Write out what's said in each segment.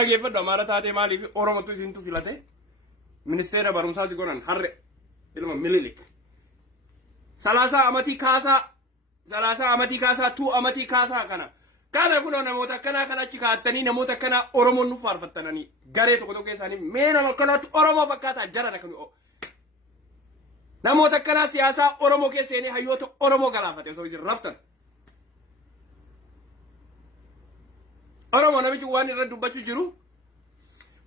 dhageeffadhu amaara taatee maaliif oromottu isintu filate ministeera barumsaa si godhan harre ilma mililik salaasaa amatii kaasaa tuu amatii kaasaa kana kun namoota akkanaa kan achi kaa'attanii namoota akkanaa oromoon nu faarfattananii garee tokko tokko isaanii mee nama akkanaatti oromoo fakkaataa jaran akkami namoota akkanaa siyaasaa oromoo keessanii hayyoota oromoo galaafate osoo isin raftan oromoo namichi waan irra dubbachuu jiru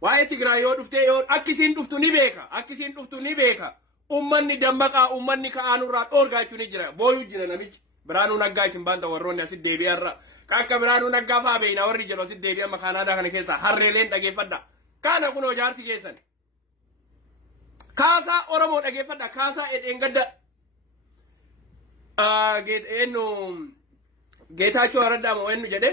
waa'ee Tigraay yoo dhuftee yoo akkisiin dhuftu ni beeka ummanni dammaqaa ummanni ka'aanurraa dhoorgaa jechuun jira booyuu jira namichi Biraanuu Naggaa isin baanta warroonni asit deebi'arra akka Biraanuu Naggaa fa'aa beeyna warri jedhu asit deebi'an makaanaadaa kana keessa harreeleen dhageeffadha kana kunoo jaarsi keessan kaasaa oromoo dhageeffadha kaasaa edheen gadda Geetaachoo Araddaa moo eenyu jedhe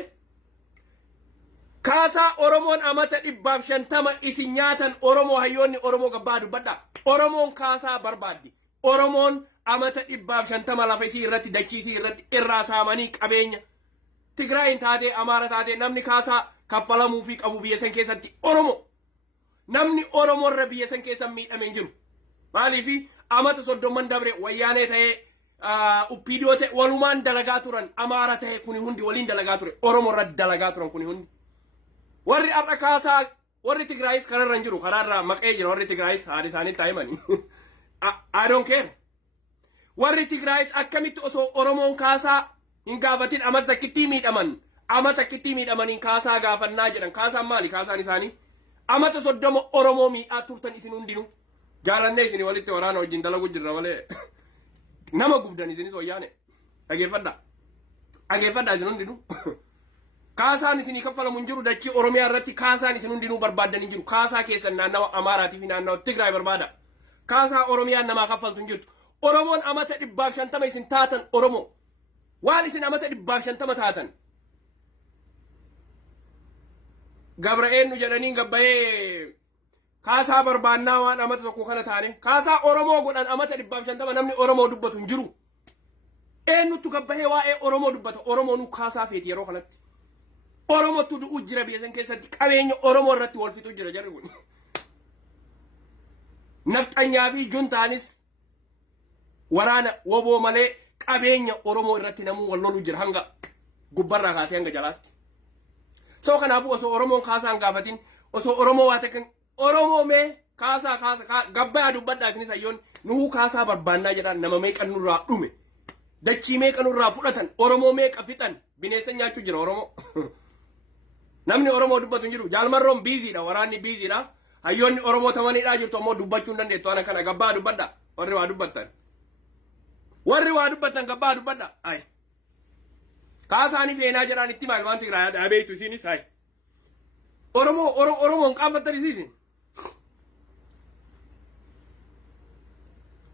kaasaa oromoon amata 150 isin nyaatan oromoo hayyoonni oromoo gabbaa dubbadha oromoon kaasaa barbaaddi oromoon amata 150 lafa isii irratti dachiisii irratti irraa saamanii qabeenya Tigraayin taatee Amaara taatee namni kaasaa kaffalamuu fi qabu biyya san keessatti oromoo namni oromoo irra biyya san keessa miidhamee jiru maaliifi amata 30 dabre wayyaanee ta'ee uppiidiyoo ta'e walumaan dalagaa turan Amaara ta'e kuni hundi waliin dalagaa ture oromoo irra dalagaa turan kuni hundi warri arra kaasaa warri Tigraayis kanarra hin jiru karaarraa maqee jira warri Tigraayis haadha isaanii taa'imanii I don't care warri Tigraayis akkamitti osoo oromoon kaasaa hin gaafatin amata takkittii miidhamaniin kaasaa gaafannaa jedhan kaasaan maali kaasaan isaanii amata 30 oromoo miidhaa turtan isin hundinuu jaalannee isin walitti waraana wajjin dalagu jirra malee nama gubdan isinis wayyaane dhageeffadhaa isin hundinuu kaasaan isinii kaffalamu hin jiru dachii oromiyaa irratti kaasaan isin hundinuu barbaadan hin jiru kaasaa keessan naannawa Amaaraatii fi naannawa Tigraay barbaada kaasaa oromiyaan namaa kaffaltu hin jirtu oromoon amata 150 isin taatan oromoo waan isin amata 150 taatan Gabra'een jedhanii gabbayee kaasaa barbaannaa waan amata tokko kana taane kaasaa oromoo godhan amata 150 namni oromoo dubbatu hin jiru eenyutu gabbayee waa'ee oromoo dubbata oromoon kaasaa feeti yeroo kanatti oromotu du'u jira biyya san keessatti qabeenya oromoo irratti wal fixu jira jarri kun nafxanyaa fi juntaanis waraana woboo malee qabeenya oromoo irratti namuu wal lolu jira hanga gubbarraa kaasee hanga jalaatti soo kanaafuu osoo oromoon kaasaa hin gaafatin osoo oromoo waa takkan oromoo mee kaasaa gabbaa dubbadhaa isinis hayyoon nuhuu kaasaa barbaannaa jedhaan nama meeqa nurraa dhume dachii meeqa nurraa fudhatan oromoo meeqa fixan bineensa nyaachuu jira oromoo namni oromoo dubbatu hin jiru jaalmarroon biiziidha waraanni biiziidha hayyoonni oromoo tamaniidhaa jirtu ammoo dubbachuu hin dandeettu ana kana gabbaa dubbadha warri waa dubbatan gabbaa dubbadha ay kaasaanii feenaa jedhaan itti maal waan Tigraay dhaabeetu isinis ay oromoon qaaffattan isiisin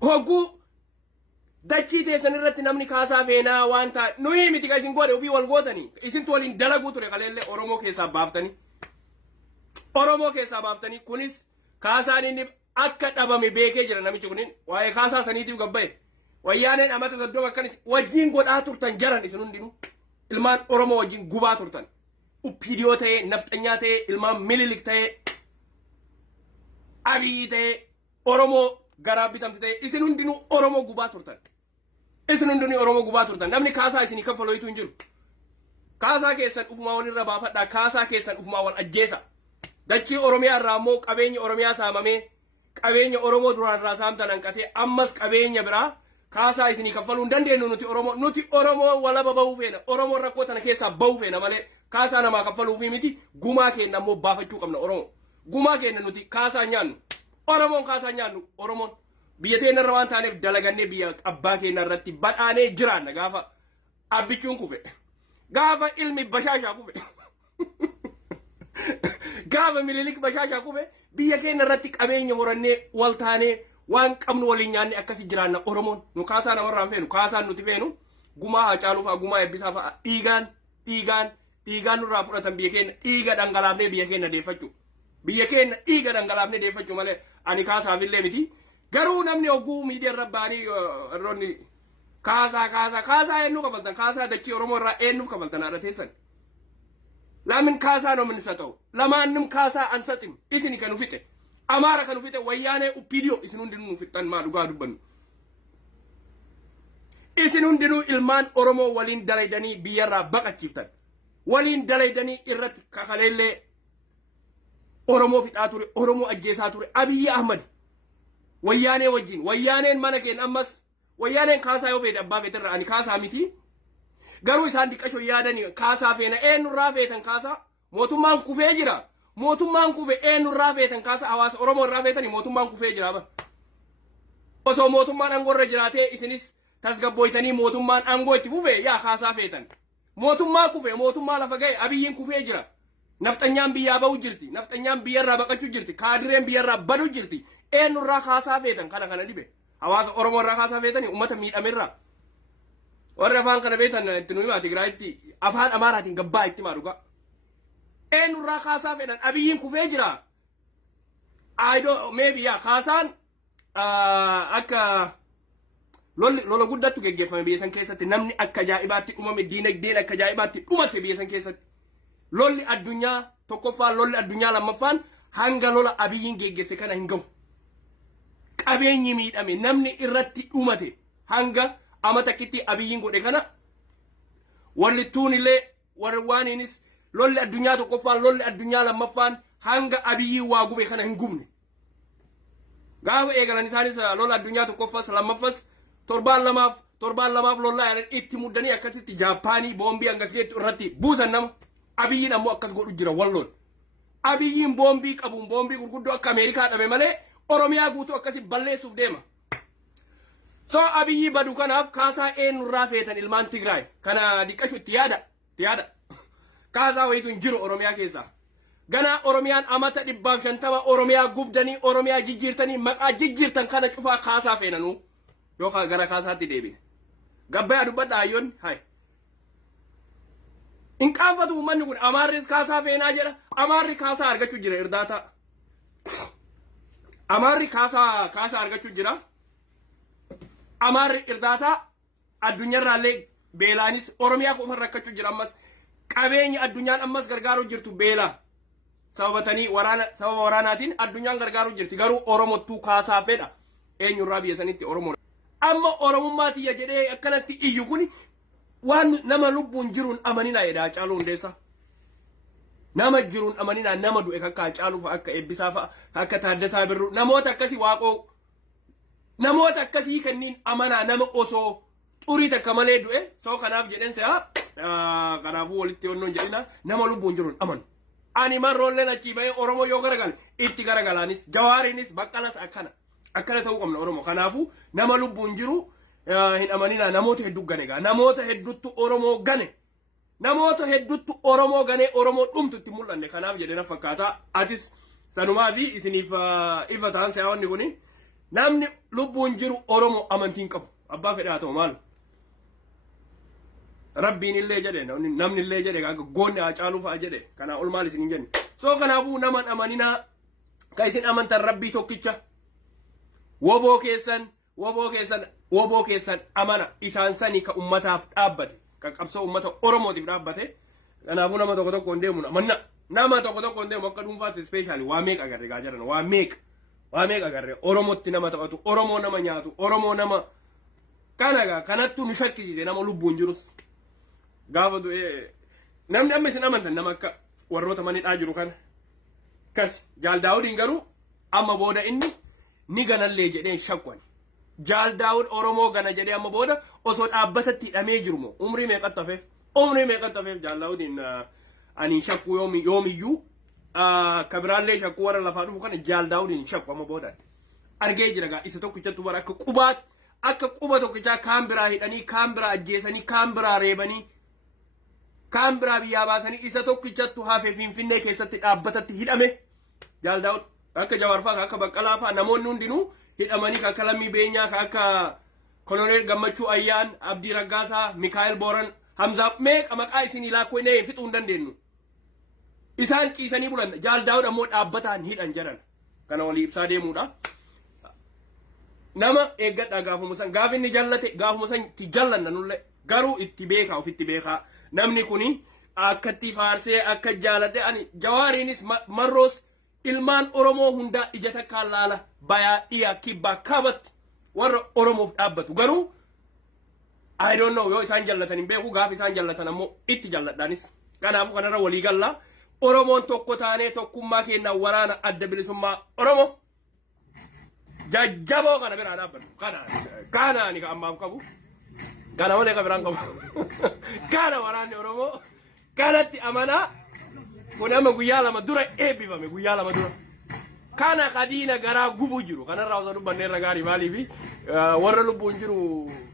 hogguu dachii teessan irratti namni kaasaa feenaa waan ta'a nuyi miti ka isin godhe ofii wal gootanii isintu waliin dalaguu ture kaleellee oromoo keessaa baaftanii kunis kaasaan inni akka dhabame beekee jira namichi kunin waa'ee kaasaa saniitiif gabbaye wayyaaneen amata 30 akkanis wajjiin godhaa turtan jaran isin hundinuu ilmaan oromoo wajjiin gubaa turtan uppiidiyoo ta'ee nafxanyaa ta'ee ilmaan mililik ta'ee abiyyi ta'ee oromoo garaa bitamte ta'ee isin hundinuu oromoo gubaa turtan namni kaasaa isinii kaffaloitu hin jiru kaasaa keessan ufumaa walirra baafadhaa kaasaa keessan ufumaa wal ajjeesa dachii oromiyaa irraa ammoo qabeenya oromiyaa saamamee qabeenya oromoo duraan irraa saamtan hanqatee ammas qabeenya biraa kaasaa isinii kaffaluu hin dandeenyu nuti oromoo walaba bahuu feena oromoo rakkoo tana keessaa bahuu feena malee kaasaa namaa kaffaluu fi miti gumaa keenya ammoo baafachuu qabna oromoo gumaa keenya nuti kaasaa nyaannu oromoon biyya teenya irra waan taaneef dalagannee biyya abbaa keenya irratti badhaanee jiraanna gaafa abbichuun kufe gaafa ilmi bashaashaa kufe gaafa mililik bashaashaa kufe biyya keenya irratti qabeenya horannee wal taanee waan qabnu waliin nyaanne akkasi jiraanna oromoon nu kaasaa namarraan feenu kaasaan nuti feenu gumaa Hacaaluu fa'aa gumaa Eebbisaa fa'aa dhiigaan nurraa fudhatan biyya keenya dhiiga dhangalaafnee biyya keenya deeffachuu malee ani kaasaafillee miti garuu namni hogguu miidiyaa irra ba'anii irroonni kaasaa eenyu kafaltan kaasaa dachii oromoo irraa eenyuuf kafaltan haadha teessan Lamin kaasaa no min sata'u. Lamaannim kaasaa an saxim. Isini kan ufite. Amaara kan ufite wayyaanee uppiidiyoo isin hundinuu ufittan maa dhugaa dubbannu. Isin hundinuu ilmaan Oromoo waliin dalaydanii biyyarraa baqachiiftan. Waliin dalaydanii irratti kakaleellee Oromoo fixaa ture, Oromoo ajjeesaa ture. Abiyyi Ahmad wayyaanee wajjin. Wayyaaneen mana keen ammas wayyaaneen kaasaa yoo feete abbaa feeterra ani kaasaa miti. Garuu isaan diqqashoo yaadanii kaasaa feena eenyurraa feetan kaasaa mootummaan kufee jira. Mootummaan kufe eenyurraa feetan kaasaa hawaasa Oromoo irraa feetanii mootummaan kufee jira. Osoo mootummaan aangoorra jiraatee isinis tasgabboytanii mootummaan aangoo itti fufe yaa kaasaa feetan. Mootummaa kufe mootummaa lafa ga'e Abiyyiin kufee jira. Nafxanyaan biyyaa ba'u jirti. Nafxanyaan biyyarraa baqachuu jirti. Kaadireen biyyarraa baduu jirti. Eenyurraa kaasaa feetan kana dhibe. Hawaasa Oromoo irraa kaasaa feetanii uummata miidhamerraa. Warra afaan kana beetan itti nuyi maa Tigraayitti afaan Amaaraatiin gabbaa itti maa dhugaa. Eenyurraa kaasaa feetan Abiyyiin kufee jira. Maybe yaa kaasaan akka lola guddattu geggeeffame biyya san keessatti namni akka ajaa'ibaatti dhumame diinagdeen akka ajaa'ibaatti dhumate biyya san keessatti. Lolli addunyaa tokkoffaan lolli addunyaa lammaffaan hanga lola Abiyyiin geggeesse kana hin gahu. Qabeenyi miidhame namni irratti dhumate hanga amata kitti Abiyyiin godhe kana wallittuun illee waaniinis lolli addunyaa tokkoffaan lolli addunyaa lammaffaan hanga Abiyyiin waa gube kana hin gubne. Gaafa eegalan isaanis lola addunyaa tokkoffas lammaffas torbaan lamaaf lollaa itti muddanii akkasitti Jaappaanii boombii hangasitti irratti buusan nama. Abiyyiin ammoo akkas godhu jira walloon. Abiyyiin boombii qabuun boombii gurguddoo akka Ameerikaa dhabe malee Oromiyaa guutuu akkasi balleessuuf deema. So Abiyyi badu kanaaf kaasaa eenyurraa feetan ilmaan Tigraay kana diqqashu itti yaada. Kaasaa wayitu hin jiru Oromiyaa keessaa. Ganaa Oromiyaan amata 150 Oromiyaa gubdanii Oromiyaa jijjiirtanii maqaa jijjiirtan kana cufaa kaasaa feenanuu yookaan gara kaasaatti deebine. Gabbayaa dubbadha hayyoon hay. In qaafatu uummanni kun Amaarris kaasaa feenaa jedha. Amaarri kaasaa argachuu jira irdaata. Amaarri kaasaa argachuu jira. Amaarri irdaata addunyaarraallee beelaanis Oromiyaa qofa rakkachuu jira ammas qabeenya addunyaan ammas gargaaruu jirtu beelaa. Sababa waraanaatiin addunyaan gargaaruu jirti garuu Oromottuu kaasaa fedha. Eenyurraa biyya sanitti Oromoo. Amma Oromummaa tiyya jedhee akkanatti iyyu kun waan nama lubbuun jiruun amanina jedha Haacaaluu Hundeessaa. Nama jiruun amanina nama du'e akka Haacaaluu fa'a akka Eebbisaa fa'a akka Taaddasaa Birruu namoota akkasii waaqoo namoota akkasii kanniin amanaa nama osoo xurii takka malee du'e soo kanaaf jedhen se'a kanaafuu walitti onnoon jedhina nama lubbuun jiruun amanu. Ani marroolleen achii bahee Oromoo yoo garagal itti garagalaanis Jawaariinis Baqqalas akkana ta'uu qabna Oromoo. Kanaafuu nama lubbuun jiru hin amanina namoota hedduu gane gaa namoota hedduutu Oromoo gane. Namoota hedduutu Oromoo ganee Oromoo dhumtu itti mul'anne kanaaf jedhee na fakkaata. Atis sanumaa fi isiniif ifa ta'an se'aawwanni kuni namni lubbuun jiru Oromoo amantiin qabu. Abbaa fedhaa ta'u maal? Rabbiin illee jedhe namni illee jedhe goonni Haacaaluu fa'a jedhe kana ol maal isin jenne. So kanaafuu naman amaninaa ka isin amantan Rabbii tokkicha. Woboo keessan amana isaan sanii ka ummataaf dhaabbate. Ka qabsoo ummata Oromootiif dhaabbate. Kanaafuu nama tokko tokko hin deemu amanna. Nama tokko tokko hin deemu akka dhuunfaatti ispeeshaali waa meeqa agarre gaa jiran waa meeqa agarre Oromootti nama taphatu Oromoo nama nyaatu Oromoo nama kana kanattu nu shakkisiise nama lubbuun jirus. Gaafa du'e namni amma isin amantan nama akka warroota manidhaa jiru kana. Kas Jaal Daawudiin garuu amma booda inni ni ganallee jedheen shakkwani. Jaal Daawud Oromoo gana jedhee amma booda osoo dhaabbatatti hidhamee jiru moo umrii meeqatti hafeef Jaal Daawudiin ani shakku yoomiyyuu ka biraallee shakku warra lafaa dhufu kana Jaal Daawudiin shakku amma booda argee jira gaa isa tokkichatti bara akka quba tokkichaa kaan biraa hidhanii kaan biraa ajjeesanii kaan biraa reebanii kaan biraa biyyaa baasanii isa tokkichattu hafe Finfinnee keessatti dhaabbatatti hidhame Jaal Daawud akka Jawaar fa'a akka Baqqalaa fa'a namoonni hundinuu hidhamanii akka Lammii Beenyaa akka Koloneel Gammachuu Ayyaan Abdii Raggaasaa Mikaa'el Booran Hamzaa meeqa maqaa isinii laakkoo inni fixuu hin dandeenyu. Isaan ciisanii bulan Jaal Daawud ammoo dhaabbataan hidhan jedhan kana walii ibsaa deemuudha. Nama eeggadhaa gaafuma san gaafinni jallate gaafuma san itti jallanna nullee garuu itti beekaa ofitti beekaa namni kuni akkatti faarsee akka jaaladhe ani jawaariinis marroos ilmaan oromoo hundaa ija takkaan laala bayaa dhiyaa kibbaa kabatti warra oromoof dhaabbatu garuu I don't know yoo isaan jallatan hin beeku gaaf isaan jallatan ammoo itti jalladhaanis kanaafuu kanarra walii gallaa oromoon tokko taanee tokkummaa keenyaa waraana adda bilisummaa oromoo jajjaboo kana biraan dhaabbatu kana ni ka ammaaf qabu kana wale ka biraan qabu kana waraanni oromoo kanatti amanaa kun amma guyyaa lama dura eebbifame guyyaa lama dura kana kadiina garaa gubu jiru kanarraa osoo dubbanneerra gaarii maaliifi warra lubbuun jiru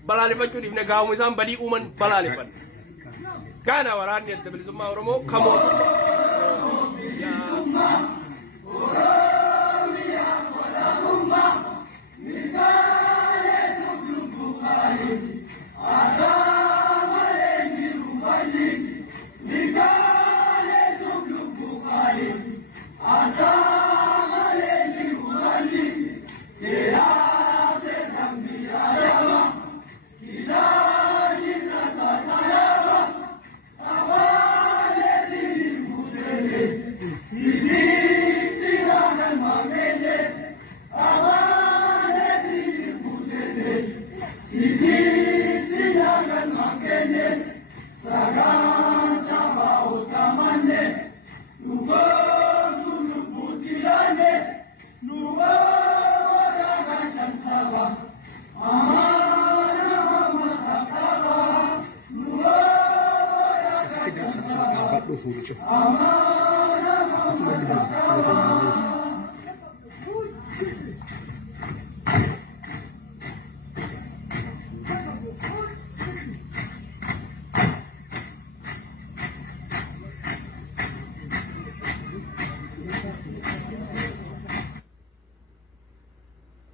balaaleffachuu dhiifne gaamu isaan badii uuman balaaleffanne kana waraanni adda bilisummaa oromoo kamoo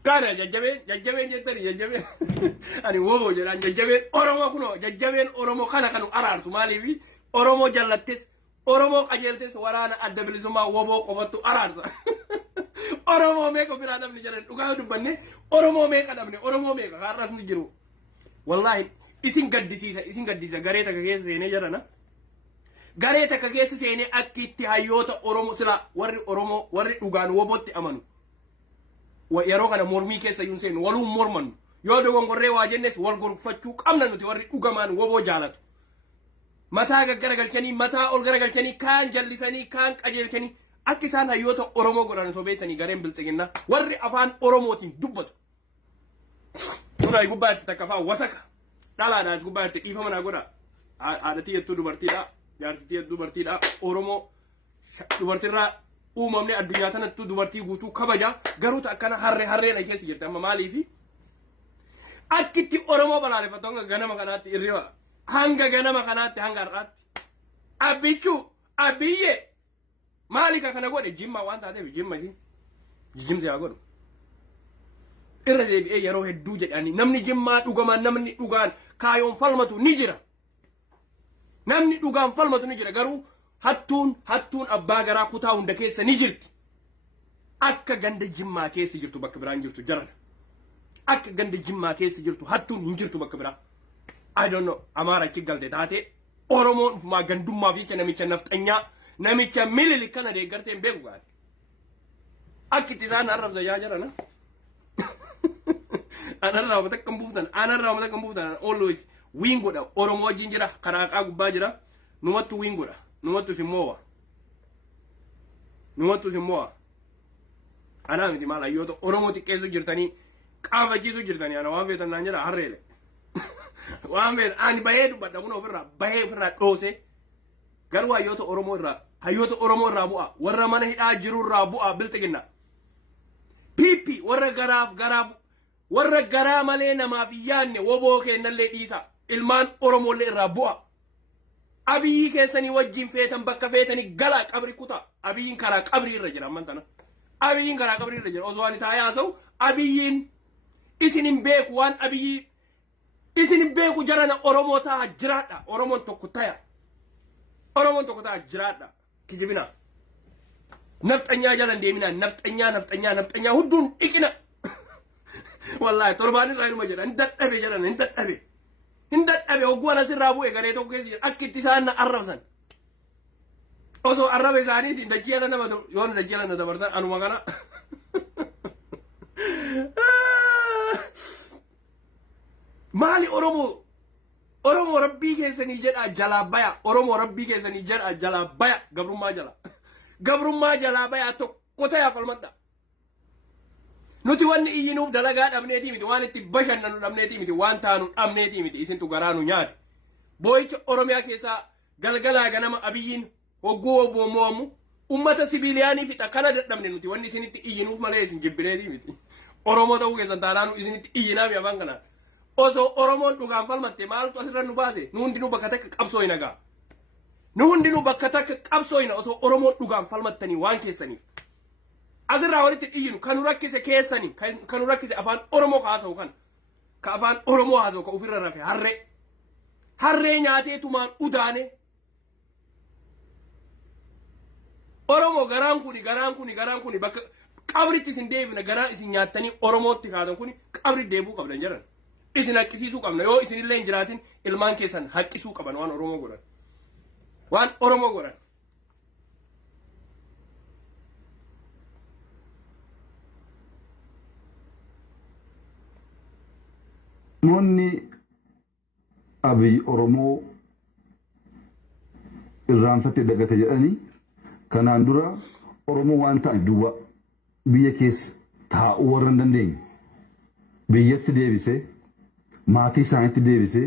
kana jajjabeen jettani jajjabeen ani wobo jedhan jajjabeen oromoo kuno jajjabeen oromoo kana kanu araartu maaliifi oromoo jallattes oromoo qajeeltes waraana adda bilisummaa wobo qofattu araarsa oromoo meeqa biraa dhabne jedhan dhugaa dubbanne oromoo meeqa dhabne oromoo meeqa har'as ni jiru wallahi isin gaddisiisa garee takka keessa seenee jedhana garee takka keessa seenee akka itti hayyoota oromoo sira warri oromoo warri dhugaan wobotti amanu yeroo kana mormii keessa yuun seenu waluun mormannu yoo dogongorree waa jennes wal gorfachuu qabna nuti warri dhugamaan woboo jaalatu mataa gaggaragalchanii mataa ol garagalchanii kaan jallisanii kaan qajeelchanii akka isaan hayyoota oromoo godhan sobeetanii gareen biltsiginna warri afaan oromootiin dubbatu turaa gubbaatti takka faa wasaka dhalaadhaas gubbaatti dhiifama naa godha haadhatii jettuu dubartiidha jaartitii jettuu dubartiidha oromoo dubartiirraa uumamne addunyaa tanattu dubartii guutuu kabaja garuu akkana harreena keessa jirti amma maaliifi akkitti oromoo balaaleffatu hanga ganama kanaatti irriba hanga ganama kanaatti hanga har'aatti abbichuu abiyye maali ka kana godhe jimma waan taateef jimma isin jimse haa godhu irra deebi'ee yeroo hedduu jedhanii namni jimmaa dhugamaan namni dhugaan kaayoon falmatu ni jira namni dhugaan falmatu ni jira garuu hattuun abbaa garaa kutaa hunda keessa ni jirti akka ganda jimmaa keessa jirtu bakka biraan jirtu jarana akka ganda jimmaa keessa jirtu hattuun hin jirtu bakka biraa I don't know amaara achi galte taate oromoon ufumaa gandummaa fi namicha nafxanyaa namicha milili kana deeggartee hin beeku gaari akka itti isaan arrabsa yaa jarana anarraa wata kan buuftan always wingodha oromoo wajjin jira karaaqaa gubbaa jira numattu wingodha numattu simmoa anaa miti maal hayyoota oromoo xiqqeessu jirtanii qaafachiisu jirtanii ana waan feetan naan jedha harreele waan feetan ani bahee dubbadha kun ofirraa dhoose garuu hayyoota oromoo irraa bu'a warra mana hidhaa jiru irraa bu'a bilxiginna piippi warra garaa malee namaaf yaanne woboo kennallee dhiisa ilmaan oromoollee irraa bu'a abiyyi keessanii wajjin feetan bakka feetanii galaa qabri kutaa abiyyiin karaa qabrii irra jira amman tana abiyyiin karaa qabrii irra jira osoo ani taa'ee haasa'u abiyyiin isin hin beeku waan abiyyi isin hin beeku jarana oromoo ta'a jiraadha oromoon tokko ta'a jiraadha kijibina nafxanyaa jalan deemina nafxanyaa hudduun dhiqina wallahi torbaan irraa ilma jedha hin dadhabe hogguu ana sirraa bu'e garee tokko keessa jira akka itti isaan na arrabsan Oso arrabe isaaniiti dachii ala nama yoon dachii ala na dabarsan anuma kana. Maali Oromoo rabbii keessanii jedha jalaa baya. Oromoo rabbii keessanii jedha jalaa baya. Gabrummaa jala. Gabrummaa jalaa baya tokko ta'e falmadha. Nuti wanni iyyinuuf dalagaa dhabneetii miti waan itti bashannanu dhabneetii miti waan taanu dhabneetii miti isintu garaanu nyaate. Boo'icha Oromiyaa keessaa galgalaa ganama abiyyiin hogguu obboomoomu ummata sibiiliyaanii fixa kana dadhabne nuti wanni isinitti iyyinuuf malee isin jibbineetii miti. Oromoo ta'uu keessan taanaanu isinitti iyyinaa mi afaan kanaan. Oso Oromoon dhugaan falmatte maaltu asirra nu baase nu hundinuu bakka takka qabsoo hin agaa. Nu hundinuu bakka takka qabsoo hin osoo Oromoon dhugaan falmattanii waan keessaniif. Asirraa walitti iyyinu kan nu rakkise keessanii kan nu rakkise afaan Oromoo haasa'u kan ka afaan Oromoo haasa'u ka ofirra rafe harree nyaatee tumaan udaane. Oromoo garaan kuni bakka qabritti isin deebina garaa isin nyaattanii Oromootti kaatan kuni qabri deebuu qabdan jedhan. Isin haqqisiisuu qabna yoo isinillee hin jiraatin ilmaan keessan haqqisuu qaban waan Oromoo godhan. Waan Oromoo godhan. Namoonni Abiy Oromoo irraanfattee dagate jedhanii kanaan dura Oromoo waan ta'an duwwaa biyya keessa taa'uu warra hin dandeenye biyyatti deebisee maatii isaaniitti deebisee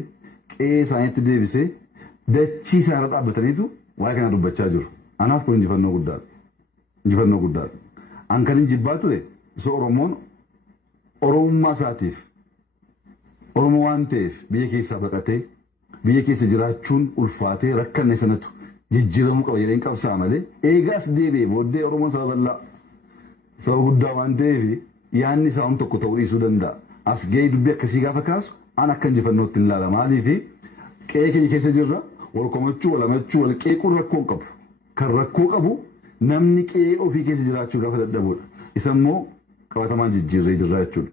qe'ee isaaniitti deebisee dachii isaarra dhaabbataniitu waa'ee kana dubbachaa jiru. Anaaf kun injifannoo guddaadha. Injifannoo guddaadha. An kan injibbaa ture osoo Oromoon Oromummaa isaatiif Oromoo waan ta'eef biyya keessaa baqatee biyya keessa jiraachuun ulfaatee rakkanne sanatu jijjiiramuu qaba jedheen qabsaa malee eegaas deebi'ee booddee Oromoon saba bal'aa saba guddaa waan ta'eef yaanni isaa tokko ta'uu dhiisuu danda'a. As gahee dubbii akkasii gaafa kaasu an akka injifannootti hin ilaala maaliif qe'ee keenya keessa jirra wal komachuu wal hamachuu wal qeequun rakkoo qabu. Kan rakkoo qabu namni qe'ee ofii keessa jiraachuu gaafa dadhabudha. Isa immoo qabatamaan jijjiirree jirra jechuudha.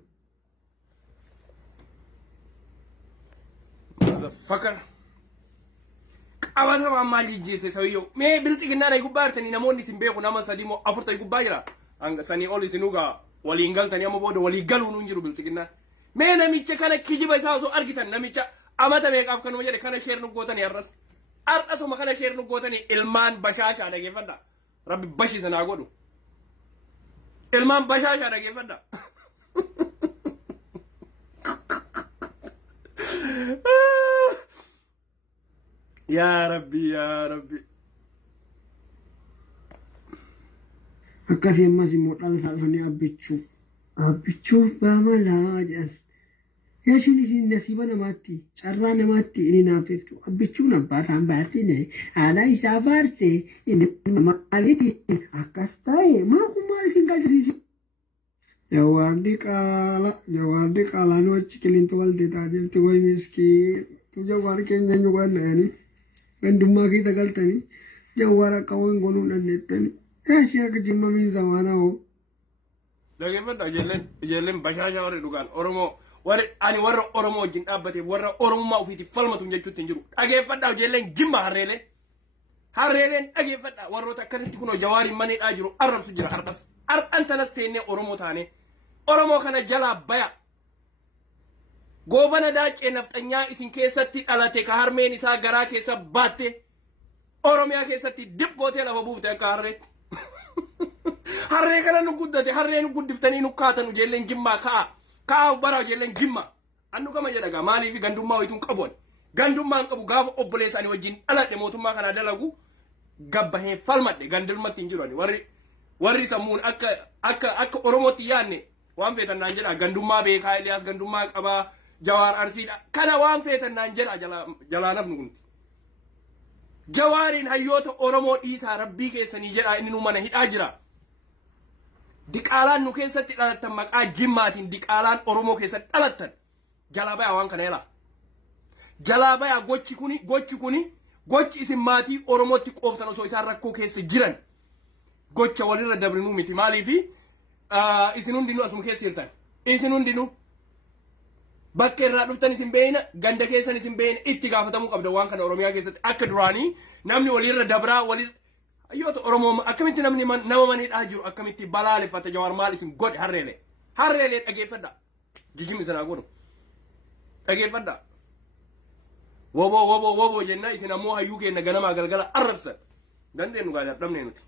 Fakar qabatamaan maal jijjiirte sawiyyoo mee bilxiginnaan ay gubbaa jirtanii namoonni isin beeku nama sadii moo afur ta'e gubbaa jira hanga sanii ol isinugaa waliin galtanii amma booda walii galuu nuun jiru bilxiginnaan mee namicha kana kijiba isaa osoo argitan namicha amata meeqaaf kanuma jedhe kana sheer nu gootanii har'asuma kana sheer nu gootanii ilmaan bashaashaa dhageeffadha rabbi bashi sanaa godhu ilmaan bashaashaa dhageeffadha. يا ربي يا ربي akkasii ammas immoo dhala dhufanii abbichuu baamalaa jedhan yaashiin isin nasiiba namaatti carraa namaatti inni naafiftu abbichuun abbaataan baatine haala isaa faarsee inni maaliiti akkas ta'e maal isin galchisiise. Jawaardi qaalaa nu achi qilintu walte taajirti wayi miskiin tu jawaar keenya nyuqanna'anii gandummaa keessa galtanii jawaar akka waan gonuu dandeettanii yaashii akka jimma miinsa waan hoo. Dhageeffadha ijoolleen bashaashaa warri dhugaan Oromoo ani warra Oromoo wajjin dhaabbateef warra Oromummaa ofiitiif falmatu jechuutti hin jiru. Dhageeffadha ijoolleen jimma harreeleen dhageeffadha warroota akkasitti kunoo jawaariin maneedhaa jiru arrabsu jira har'an tanas teennee Oromoo taane Oromoo kana jalaa baya. Goobana daacee nafxanyaa isin keessatti dhalate ka harmeen isaa garaa keessa baatte Oromiyaa keessatti dib gootee lafa buufte akka harreetti. Harree kana nu guddate harree nu guddiftanii nu kaatan ijoolleen jimmaa ka'a bara ijoolleen jimmaa. Annu kama jedhagaa maaliif gandummaa wayituun qabuun gandummaan qabu gaafa obboleessa ani wajjin dhaladhe mootummaa kana dalagu gabbahee falmadhe gandummaatti hin jiru warri sammuun akka Oromootti yaanne waan feetan naan jedha gandummaa beekaa Eliyaas gandummaa qabaa Jawaar Arsiidha kana waan feetan naan jedha jalaa nafnu kun. Jawaariin hayyoota Oromoo dhiisaa rabbii keessanii jedha inni nu mana hidhaa jira. Diqaalaan nu keessatti dhalattan maqaa jimmaatiin diqaalaan Oromoo keessatti dhalattan jalaa bayaa waan kana yala. Jalaa bayaa gochi isin maatii Oromootti qooftan osoo isaan rakkoo keessa jiran gocha walirra dabrinuu miti maaliifi isin hundinuu asuma keessa jirtan isin hundinuu bakka irraa dhuftan isin beeyna ganda keessan isin beeyna itti gaafatamuu qabda waan kana Oromiyaa keessatti akka duraanii namni walirra dabraa hayyoota oromoo akkamitti namni nama maniidhaa jiru akkamitti balaaleffata Jawaar maal isin godhe harreelee dhageeffadha jijjimni sanaa godhu dhageeffadha wobo jenna isin ammoo hayyuu kenna ganamaa galgala arrabsan dandeenyu gaa dhabnee nuti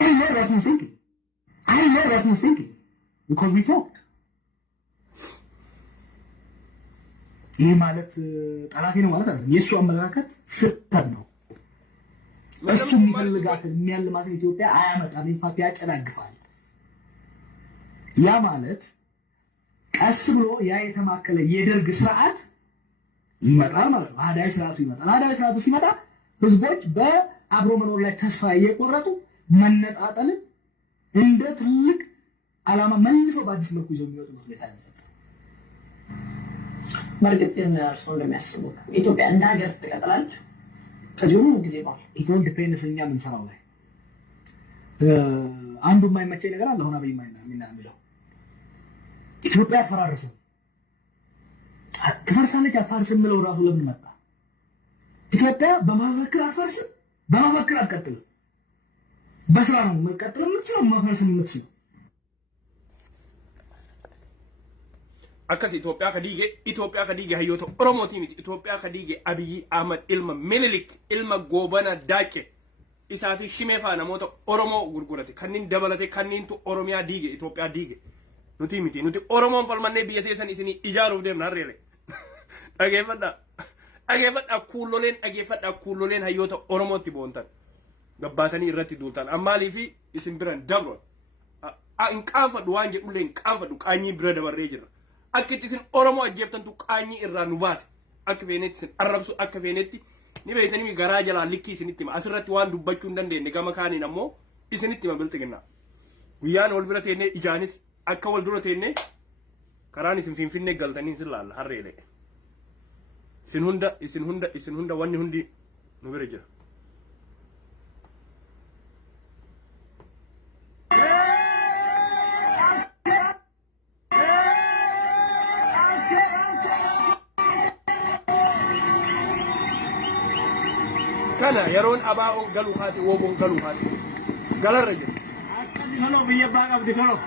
I know what he's thinking. I know what he's thinking. Because we talked. ይህ ማለት ጠላቴ ነው ማለት አይደለም። የእሱ አመለካከት ስህተት ነው። እሱ የሚፈልጋትን የሚያልማትን ኢትዮጵያ አያመጣም። ኢንፋክት ያጨናግፋል። ያ ማለት ቀስ ብሎ ያ የተማከለ የደርግ ስርዓት ይመጣል ማለት ነው። አህዳዊ ስርዓቱ ይመጣል። አህዳዊ ስርዓቱ ሲመጣ ህዝቦች በአብሮ መኖር ላይ ተስፋ እየቆረጡ መነጣጠልን እንደ ትልቅ ዓላማ መልሰው በአዲስ መልኩ ይዘው የሚወጡ ሁኔታ ነው። በእርግጥ ግን እርስዎ እንደሚያስቡ ኢትዮጵያ እንደ ሀገር ትቀጥላለች ከዚሁ ጊዜ በኋላ ኢትዮን ዲፔንደንስ እኛ የምንሰራው ላይ አንዱ የማይመቸኝ ነገር አለ። አሁን አብይ የሚለው ኢትዮጵያ አትፈራርስም ትፈርሳለች አትፈርስም የምለው ራሱ ለምን መጣ? ኢትዮጵያ በመፈክር አትፈርስም፣ በመፈክር አትቀጥልም። በስራ ነው መቀጠል የምትችለው መፈርስ የምትችለው። akkas Itoophiyaa kadiige hayyoota Oromootii miti Itoophiyaa kadiige Abiyyi Ahmad ilma Minilik ilma Goobana Daaqe isaa fi Shimee fa'aa namoota Oromoo gurgurate kanneen dabalate kanneentu Oromiyaa diige Itoophiyaa diige nuti miti nuti Oromoon falmannee biyya teessan isinii ijaaruuf deemna harreele dhageeffadha kuulloleen hayyoota Oromootti boontan gabbaatanii irratti duultan ammaalii fi isin biran dabroon hin qaanfadhu waan jedhullee hin qaanfadhu qaanyii bira dabarree jirra. Akkitti isin Oromoo ajjeeftantu qaanyii irraa nu baase akka feenetti isin arrabsu akka feenetti ni beeytanii garaa jalaa likkii isinitti hima asirratti waan dubbachuu hin dandeenye gama kaaniin ammoo isinitti hima bilxiginaa guyyaan wal bira teennee ijaanis akka wal dura teennee karaan isin finfinnee galtanii isin laalla harreelee isin hunda wanni hundi nu bira jira. Kana yeroon abaa'oon galuu haati woboon galuu haati galarra jiru. Akkasi kaloo biyya abbaa qabdi kaloo.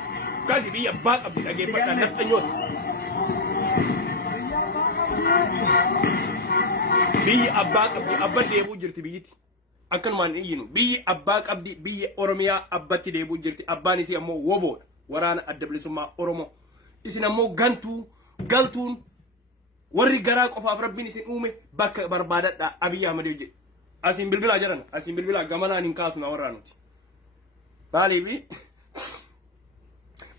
Akkasi biyya abbaa qabdi dhageeffadhaa nafxanyoota. Biyyi abbaa qabdi abba deebuu jirti biyyiti. Akkanumaan iyyinu biyyi abbaa qabdi biyya Oromiyaa abbatti deebuu jirti abbaan isii ammoo woboodha waraana adda bilisummaa Oromoo. Isin ammoo galtuun warri garaa qofaaf rabbiin isin uume bakka barbaadadhaa Abiyyi Ahmad jedhe. Asin bilbilaa jiran asin bilbilaa gamanaan hin kaasu na warraa nuti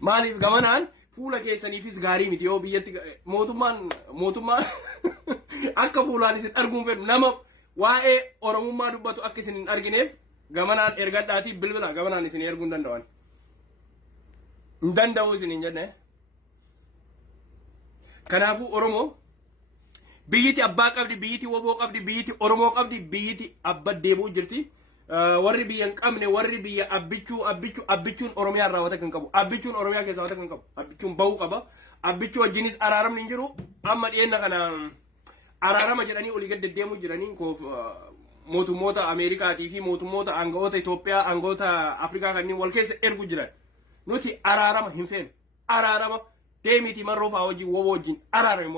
maaliif gamanaan fuula keessaniifis gaarii miti yoo biyyatti mootummaan akka fuulaan isin arguun fedhu nama waa'ee oromummaa dubbatu akka isin hin argineef gamanaan ergadhaatii bilbilaa gamanaan isin erguu hin danda'u isin hin jenne kanaafuu Oromoo biyyiti abbaa qabdi biyyiti woboo qabdi biyyiti Oromoo qabdi biyyiti abba deebuu jirti warri biyya hin qabne warri biyya abbichuun Oromiyaa irraa wata kan qabu abbichuun Oromiyaa keessaa wata kan qabu abbichuun bahuu qaba abbichuu wajjinis araaramni hin jiru amma dhiyenna kana araarama jedhanii olii gad deddeemuu jiranii mootummoota Ameerikaatii fi mootummoota aangawoota Itoophiyaa aangawoota Afrikaa kanneen wal keessa ergu jiran nuti araarama hin feenu araarama deemiitii marroo fa'aa wajjin woboo wajjin araarame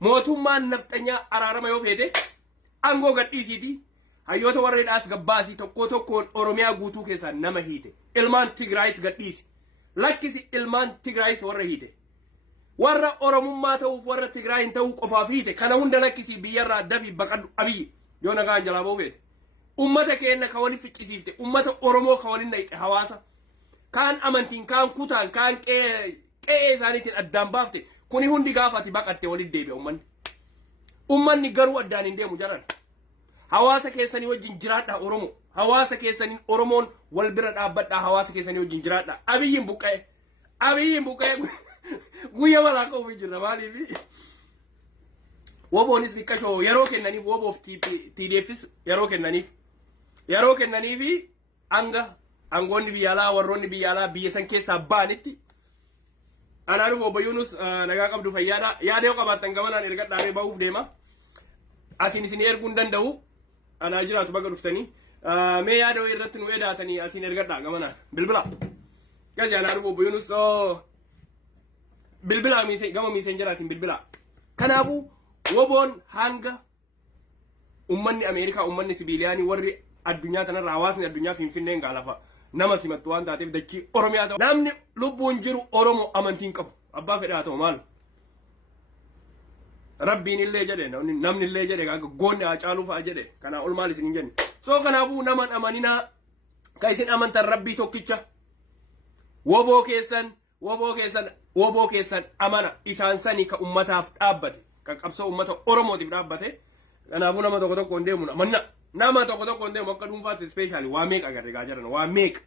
mootummaan nafxanyaa araarama yoo feete aangoo gadhiisiiti hayyoota warreedhaas gabbaasii tokkoon Oromiyaa guutuu keessaa nama hiite ilmaan Tigraayis gadhiisi lakkisi ilmaan Tigraayis warra hiite warra Oromummaa ta'uuf warra Tigraayin ta'uu qofaaf hiite kana hunda lakkisi biyyarraa dafii baqadhu Abiyyi yoo nagaan jalaa ba'uu feete ummata keenya ka waliin ficcisiifte ummata Oromoo ka waliin dhayxe hawaasa kaan amantiin kaan kutaan kaan qe'ee isaaniitiin addaan baafte kuni hundi gaafati baqatte walitti deebi'a ummanni. Ummanni garuu addaan hin deemu jaran. Hawaasa keessanii wajjin jiraadha Oromoo. Hawaasa keessanii Oromoon wal bira dhaabbadha hawaasa keessanii wajjin jiraadha. Abiyyiin buqqa'e guyya balaa qabu jirra maaliif? Woboonis xiqqashoo yeroo kennaniif woboof TDFs yeroo kennaniif angoonni biyya alaa warroonni biyya alaa biyya san keessaa ba'anitti anaa dhufu obbo Yunus nagaa qabdu fayyaadha yaada yoo qabaattan gamanaan ergadhaamee ba'uuf deema asiin isin erguu hin danda'u anaa jiraatu baga dhuftanii mee yaada yoo irratti nu edaatanii asiin ergadhaa gamanaan bilbila gazi anaa dhufu obbo Yunus bilbila gama miiseen jiraatiin bilbila kanaafuu woboon hanga ummanni Ameerikaa ummanni sibiiliyaanii warri addunyaa tanarra hawaasni addunyaa Finfinneen gaalafa nama simattu waan taateef dachii Oromiyaa ta'u namni lubbuun jiru Oromoo amantiin qabu abbaa fedhaa ta'u maal rabbiin illee jedhe namni illee jedhe akka goonni haa caaluu fa'a jedhe kanaa ol maal isin hin jenne soo kanaafuu naman amaninaa ka isin amantan rabbii tokkicha woboo keessan amana isaan sanii ka ummataaf dhaabbate ka qabsoo ummata Oromootiif dhaabbate kanaafuu nama tokko tokko hin deemu amanna nama tokko tokko hin deemu akka dhuunfaatti speeshaali waa meeqa agarre gaa jiran waa meeqa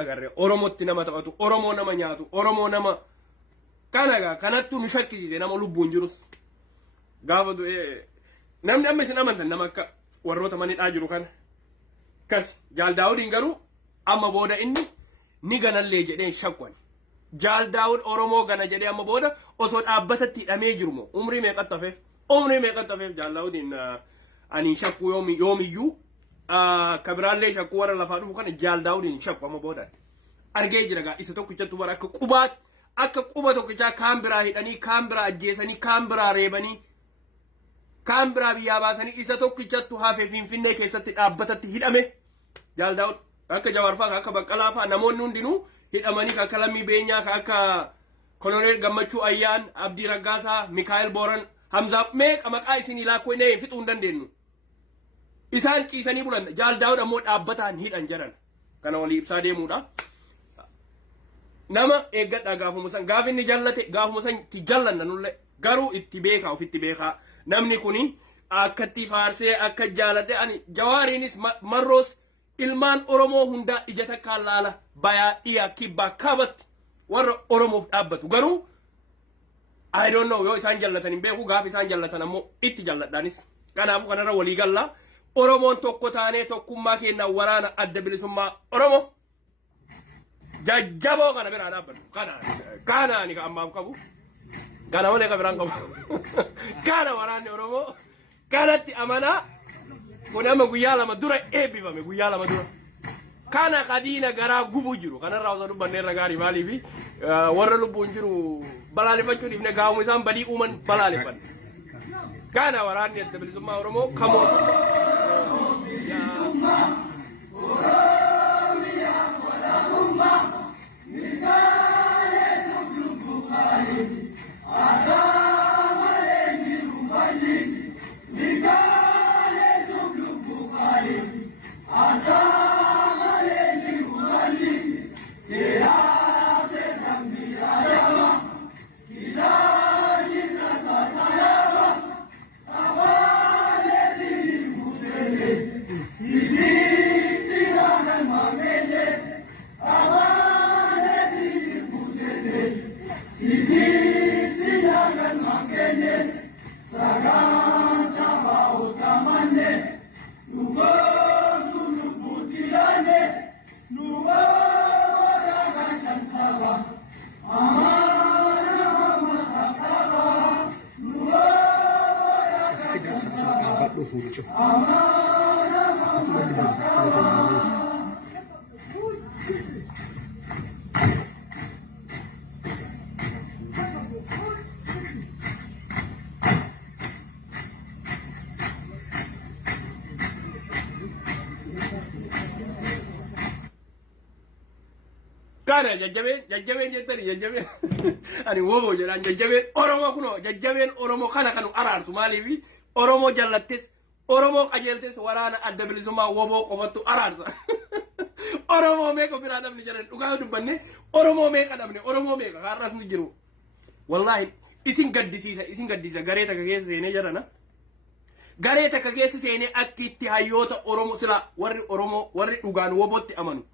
agarre Oromootti nama taphatu Oromoo nama nyaatu Oromoo nama kanagaa kanattuu nu shakkisiise nama lubbuun jirus gaafa namni amma isin amantan nama akka warroota manidhaa jiru kana kas Jaal Daawudiin garuu amma booda inni ni ganallee jedhee shakwan Jaal Daawud Oromoo gana jedhee amma booda osoo dhaabbatatti hidhamee jiru moo umrii meeqatti hafeef Jaal Daawudiin ani shakku yoomiyyuu kabiraallee shakku warra lafaa dhufu kana Jaal Daawudiin shakku amma booda argee jira gaa isa tokkichattu bara akka quba tokkichaa kaan biraa hidhanii kaan biraa ajjeesanii kaan biraa reebanii kaan biraa biyyaa baasanii isa tokkichattu hafe Finfinnee keessatti dhaabbatatti hidhame Jaal Daawud akka Jawaarfaa akka Baqqalaa fa'aa namoonni hundinuu hidhamanii akka Lammii Beenyaa akka Koloneel Gammachuu Ayyaan Abdii Raggaasaa Mikaa'el Booran Hamzaa meeqa maqaa isin ilaakuu inni fixuu hin dandeenyu isaan ciisanii bulan Jaal Daawud ammoo dhaabbataan hidhan jedhan kana walii ibsaa deemuudha nama eeggadha gaafuma san gaaf inni jallate gaafuma san itti jallanna nulle garuu itti beekaa ofitti beekaa namni kuni akkatti faarsee akka jaalate ani Jawaariinis marroos ilmaan Oromoo hundaa ija takkaan laala bayaa dhiyaa kibbaa kaabatti warra Oromoof dhaabbatu garuu I don't know yoo isaan jallatan hin beeku gaaf isaan jallatan ammoo itti jalladhaanis kanaafuu kanarra walii galla Oromoon tokko taanee tokkummaa keenna waraana adda bilisummaa Oromoo jajjaboo kana biraa dhaabbatu kanaani ka ammaaf qabu kana malee ka biraan qabu kana waraanni Oromoo kanatti amanaa kun amma guyyaa lama dura eebbifame guyyaa lama dura kana qadiina garaa gubu jiru kanarraa osoo dubbanne irra gaarii maaliifi warra lubbuun jiru balaaleffachuu dhiifne gaafuma isaan badii uuman balaaleffan kana waraanni adda bilisummaa Oromoo kamoo kana jajjabeen jettani jajjabeen ani woboo jedhaan jajjabeen Oromoo kuno jajjabeen Oromoo kana kanu araartu maaliifi Oromoo jallattes Oromoo qajeeltes waraana adda bilisummaa woboo qofattu araarsa Oromoo meeqa biraa dhabne jedhan dhugaa dubbanne Oromoo meeqa dhabne Oromoo meeqa har'as nu jiru wallahi isin gaddisiisa garee takka keessa seenee jedhana garee takka keessa seenee akkitti hayyoota Oromoo sila warri Oromoo warri dhugaan wobotti amanu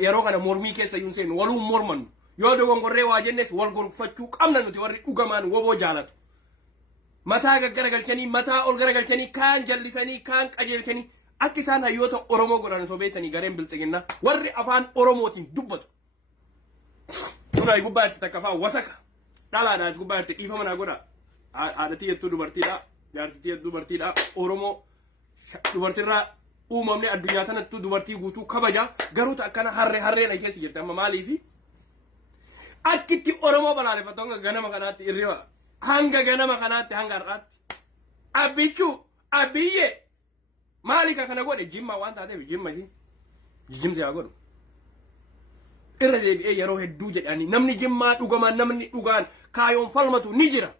yeroo kana mormii keessa yuun seenu waluun mormannu yoo dogongorree waa jennes wal gorfachuu qabna nuti warri dhugamaan woboo jaalatu mataa gaggaragalchanii mataa ol garagalchanii kaan jallisanii kaan qajeelchanii akka isaan hayyoota Oromoo godhan sobeetanii gareen biltsiginna warri afaan Oromootiin dubbatu tunay gubbaatti takkafaa wasaka dhalaadhaas gubbaatti dhiifama naa godha haadhatii jettuu dubartiidha jaartitii jettuu dubartiidha Oromoo dubartiirraa uumamne addunyaa tanattuu dubartii guutuu kabaja garuuta akkana harreen ay keessa jirti amma maaliifi akkitti Oromoo balaaleffatu hanga ganama kanaatti irriba hanga ganama kanaatti hanga har'aatti abbichuu abiyye maalika kana godhe jimma waan taateef jimma isin jimse haa godhu irra deebi'ee yeroo hedduu jedhanii namni jimmaa dhugamaan namni dhugaan kaayoon falmatu ni jira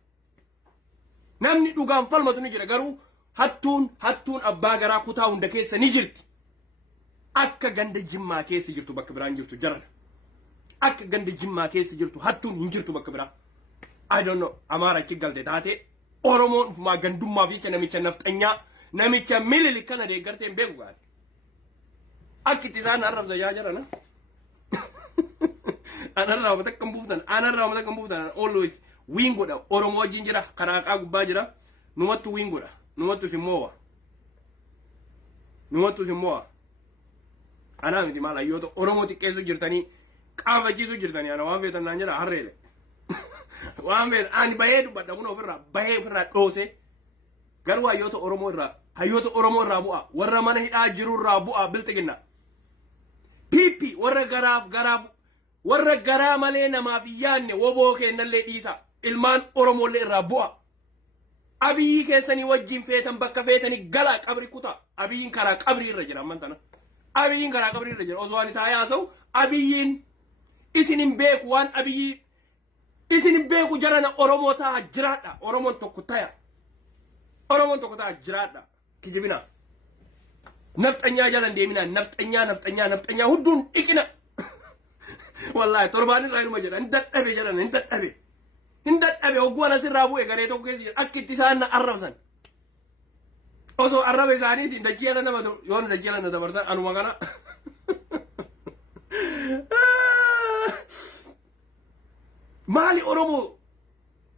namni dhugaan falmatu ni jira garuu hattuun abbaa garaa kutaa hunda keessa ni jirti akka ganda jimmaa keessa jirtu bakka biraan jirtu jarana akka ganda jimmaa keessa jirtu hattuun hin jirtu bakka biraa I don't know amaara achi galte taate Oromoon ufumaa gandummaa fi namicha nafxanyaa namicha milili kana deeggarteen beeku gaari akkitti isaan arrabsa yaa jarana anarraa matakkan buuftan always wiin godha Oromoo wajjin jira karaaqaa gubbaa jira numattu wiin godha numattu simmoa anaa miti maal hayyoota Oromoo xiqqeessu jirtanii qaafachiisu jirtanii ana waan feetan naan jedha harreele waan feetan ani bahee dubbadha mun ofirraa dhoose garuu hayyoota Oromoo irraa bu'a warra mana hidhaa jiru irraa bu'a bilxiginna piippi warra garaa malee namaaf yaanne woboo kennallee dhiisa ilmaan Oromoolee irraa bu'a abiyyi keessanii wajjin feetan bakka feetanii gala qabri kuta abiyyiin karaa qabri irra jira amman tana abiyyiin karaa qabri irra jira osoo ani taa'ee haasa'u abiyyiin isin hin beeku waan abiyyi isin hin beeku jarana Oromoo ta'a jiraadha Oromoon tokko ta'a jiraadha kijibina nafxanyaa jalan deemina nafxanyaa hunduun dhiqina wallahi torbaan irraa ilma jedha hin dadhabe jedhan hin dadhabe hogguu asirraa bu'e garee tokko keessa jira akka itti isaan na arrabsan osoo arraba isaaniitiin dachii ala nama yoon dachii ala na dabarsan anuma kana maali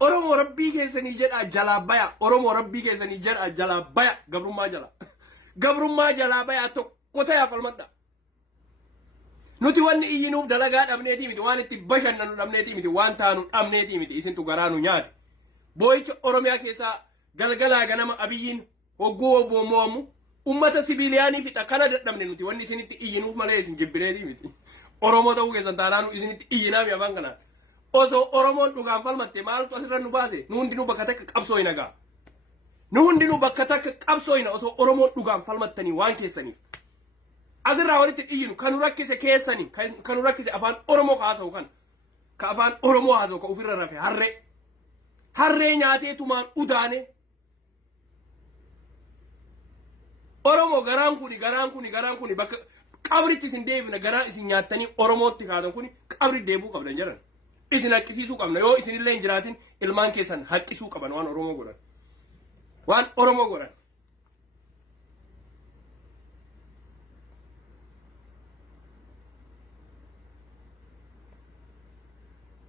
Oromoo rabbii keessanii jedha jalaa baya Oromoo rabbii keessanii jedha jalaa baya gabrummaa jalaa baya tokko ta'e falmadha nuti wanni iyyinuuf dalagaa dhabneetii miti waan itti bashannanu dhabneetii miti waan taanu dhabneetii miti isintu garaanu nyaate boo'icha Oromiyaa keessaa galgalaa ganama abiyyiin hogguu obboomoomu ummata sibiiliyaanii fixa kana dadhabne nuti wanni isinitti iyyinuuf malee isin jibbineetii miti Oromoo ta'uu keessan taanaanu isinitti iyyinaa mi afaan kanaan osoo Oromoon dhugaan falmatte maaltu asirra nu baase nu hundinuu bakka takka qabsooyna gaa nu hundinuu bakka takka qabsooyna osoo Oromoon dhugaan falmattanii waan keessaniif asirraa walitti iyyinu kanu rakkise keessanii kanu rakkise afaan Oromoo haasa'u kan ka afaan Oromoo haasa'u ka ofirra rafe harree nyaateetumaan udaane Oromoo garaan kuni bakka qabritti isin deebina garaa isin nyaattanii Oromootti kaatan kuni qabri deebuu qabdan jedhan isin haqqisiisuu qabna yoo isinillee hin jiraatin ilmaan keessan haqqisuu qaban waan Oromoo godhan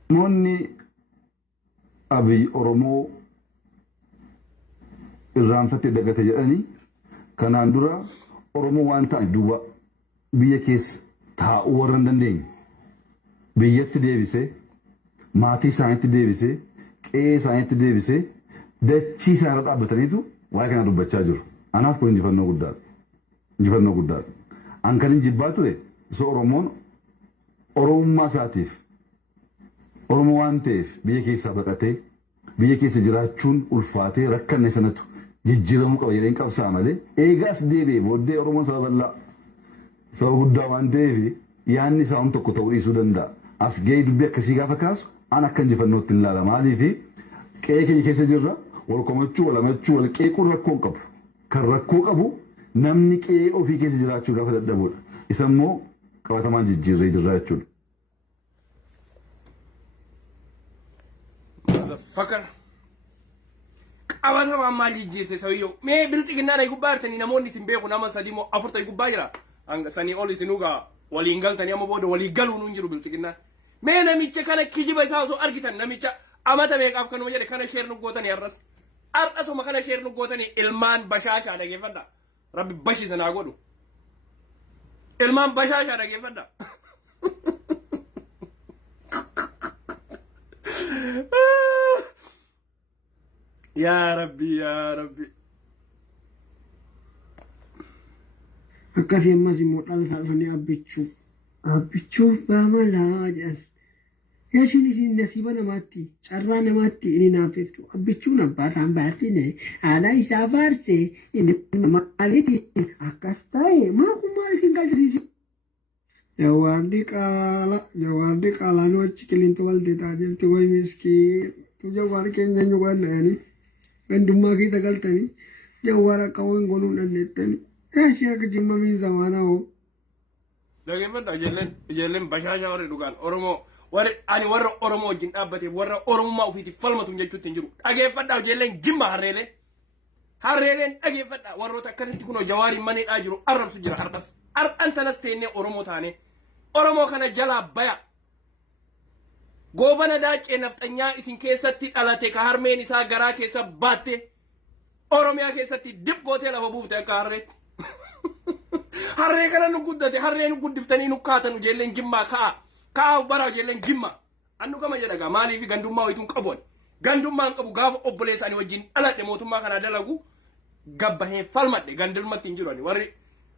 namoonni Abiy Oromoo irraanfattee dagate jedhanii kanaan dura Oromoo waan ta'an duwwaa biyya keessa taa'uu warra hin dandeenye biyyatti deebisee maatii isaaniitti deebisee qe'ee isaaniitti deebisee dachii isaarra dhaabbataniitu waa'ee kana dubbachaa jiru. Anaaf kun injifannoo guddaadha. An kan hin jibbaa ture osoo Oromoon Oromummaa isaatiif Oromoo waan ta'eef biyya keessaa baqatee biyya keessa jiraachuun ulfaatee rakkanne sanatu jijjiiramuu qaba jedheen qabsaa malee eegaas deebi'ee booddee Oromoon saba bal'aa saba guddaa waan ta'eef yaanni isaa waan tokko ta'uu dhiisuu danda'a. As gahee dubbii akkasii gaafa kaasu an akka injifannootti hin laala maaliifi qe'ee keenya keessa jirra wal komachuu wal hamachuu wal qeequun rakkoo qabu kan rakkoo qabu namni qe'ee ofii keessa jiraachuu gaafa dadhabudha isa immoo qabatamaan jijjiirree jirra jechuudha. Fakar qabatamaan maal jijjiirte sawiyyoo mee bilxiginnaa na gubbaa jirtanii namoonni isin beeku nama sadii moo afur ta'e gubbaa jira sanii ol isinuu gaa waliin galtanii amma booda walii galuun hin jiru bilxiginnaa mee namicha kana kijiba isaa osoo argitan namicha amata meeqaaf kanuma jedhe kana sheer nu gootanii har'asuma kana sheer nu gootanii ilmaan bashaashaa dhageeffadha rabbi bashi sanaa godhu ilmaan bashaashaa dhageeffadha. يا ربي يا ربي akkasii ammas immoo dhalata dhufanii abbichuu baamalaa jedhan yaashin isin nasiiba namaatti carraa namaatti inni naafeftu abbichuun abbaataan baartiin aadaa isaa faarse inni maaliiti akkas ta'e maakun maal isin galchisiise jawaardi qaalaa nu achi qilintu galte taajirti way miskii tu jawaar keenya nyuqanna'anii gandummaa keessa galtanii jawaar akka waan goonuu dandeettanii yaashii akka jimmamiin zamaanaa hoo. Dhageeffadha ijoolleen bashaashaa warri dhugaan Oromoo ani warra Oromoo wajjin dhaabbateef warra Oromummaa ofiitiif falmatu jechuutti hin jiru. Dhageeffadha ijoolleen jimma harreeleen dhageeffadha warroota akkasitti kunoo jawaariin maneedhaa jiru arrabsu jira har'as har'an tanas teennee Oromoo taane Oromoo kana jalaa baya. Goobana daacee nafxanyaa isin keessatti dhalate ka harmeen isaa garaa keessa baatte Oromiyaa keessatti dib gootee lafa buufte akka harreetti. Harree kana nu guddate harree nu guddiftanii nu kaatan ijoolleen jimmaa ka'a bara ijoolleen jimmaa annu kama jedhagaa maaliif gandummaa wayituun qabuun gandummaan qabu gaafa obboleessaanii wajjin dhaladhe mootummaa kana dalagu gabbahee falmadhe gandummaatti hin jiru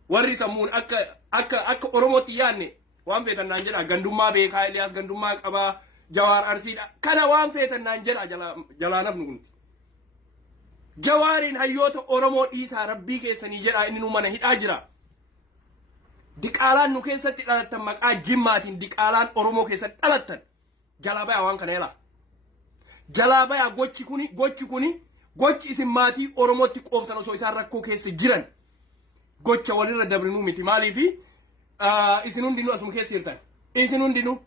warri sammuun akka Oromootti yaanne waan feetan naan jedha gandummaa beekaa Eliyaas gandummaa qabaa Jawaar Arsiidha kana waan feetan naan jedha jalaanaf nu kunti Jawaariin hayyoota Oromoo dhiisaa rabbii keessanii jedha inni nu mana hidhaa jira. Diqaalaan nu keessatti dhalattan maqaa jimmaatiin diqaalaan Oromoo keessatti dhalattan jalaa bayaa waan kana yala. Jalaa bayaa gochi isin maatii Oromootti qooftan osoo isaan rakkoo keessa jiran gocha walirra dabrinuu miti maaliifi isin hundinuu asuma keessa jirtan isin hundinuu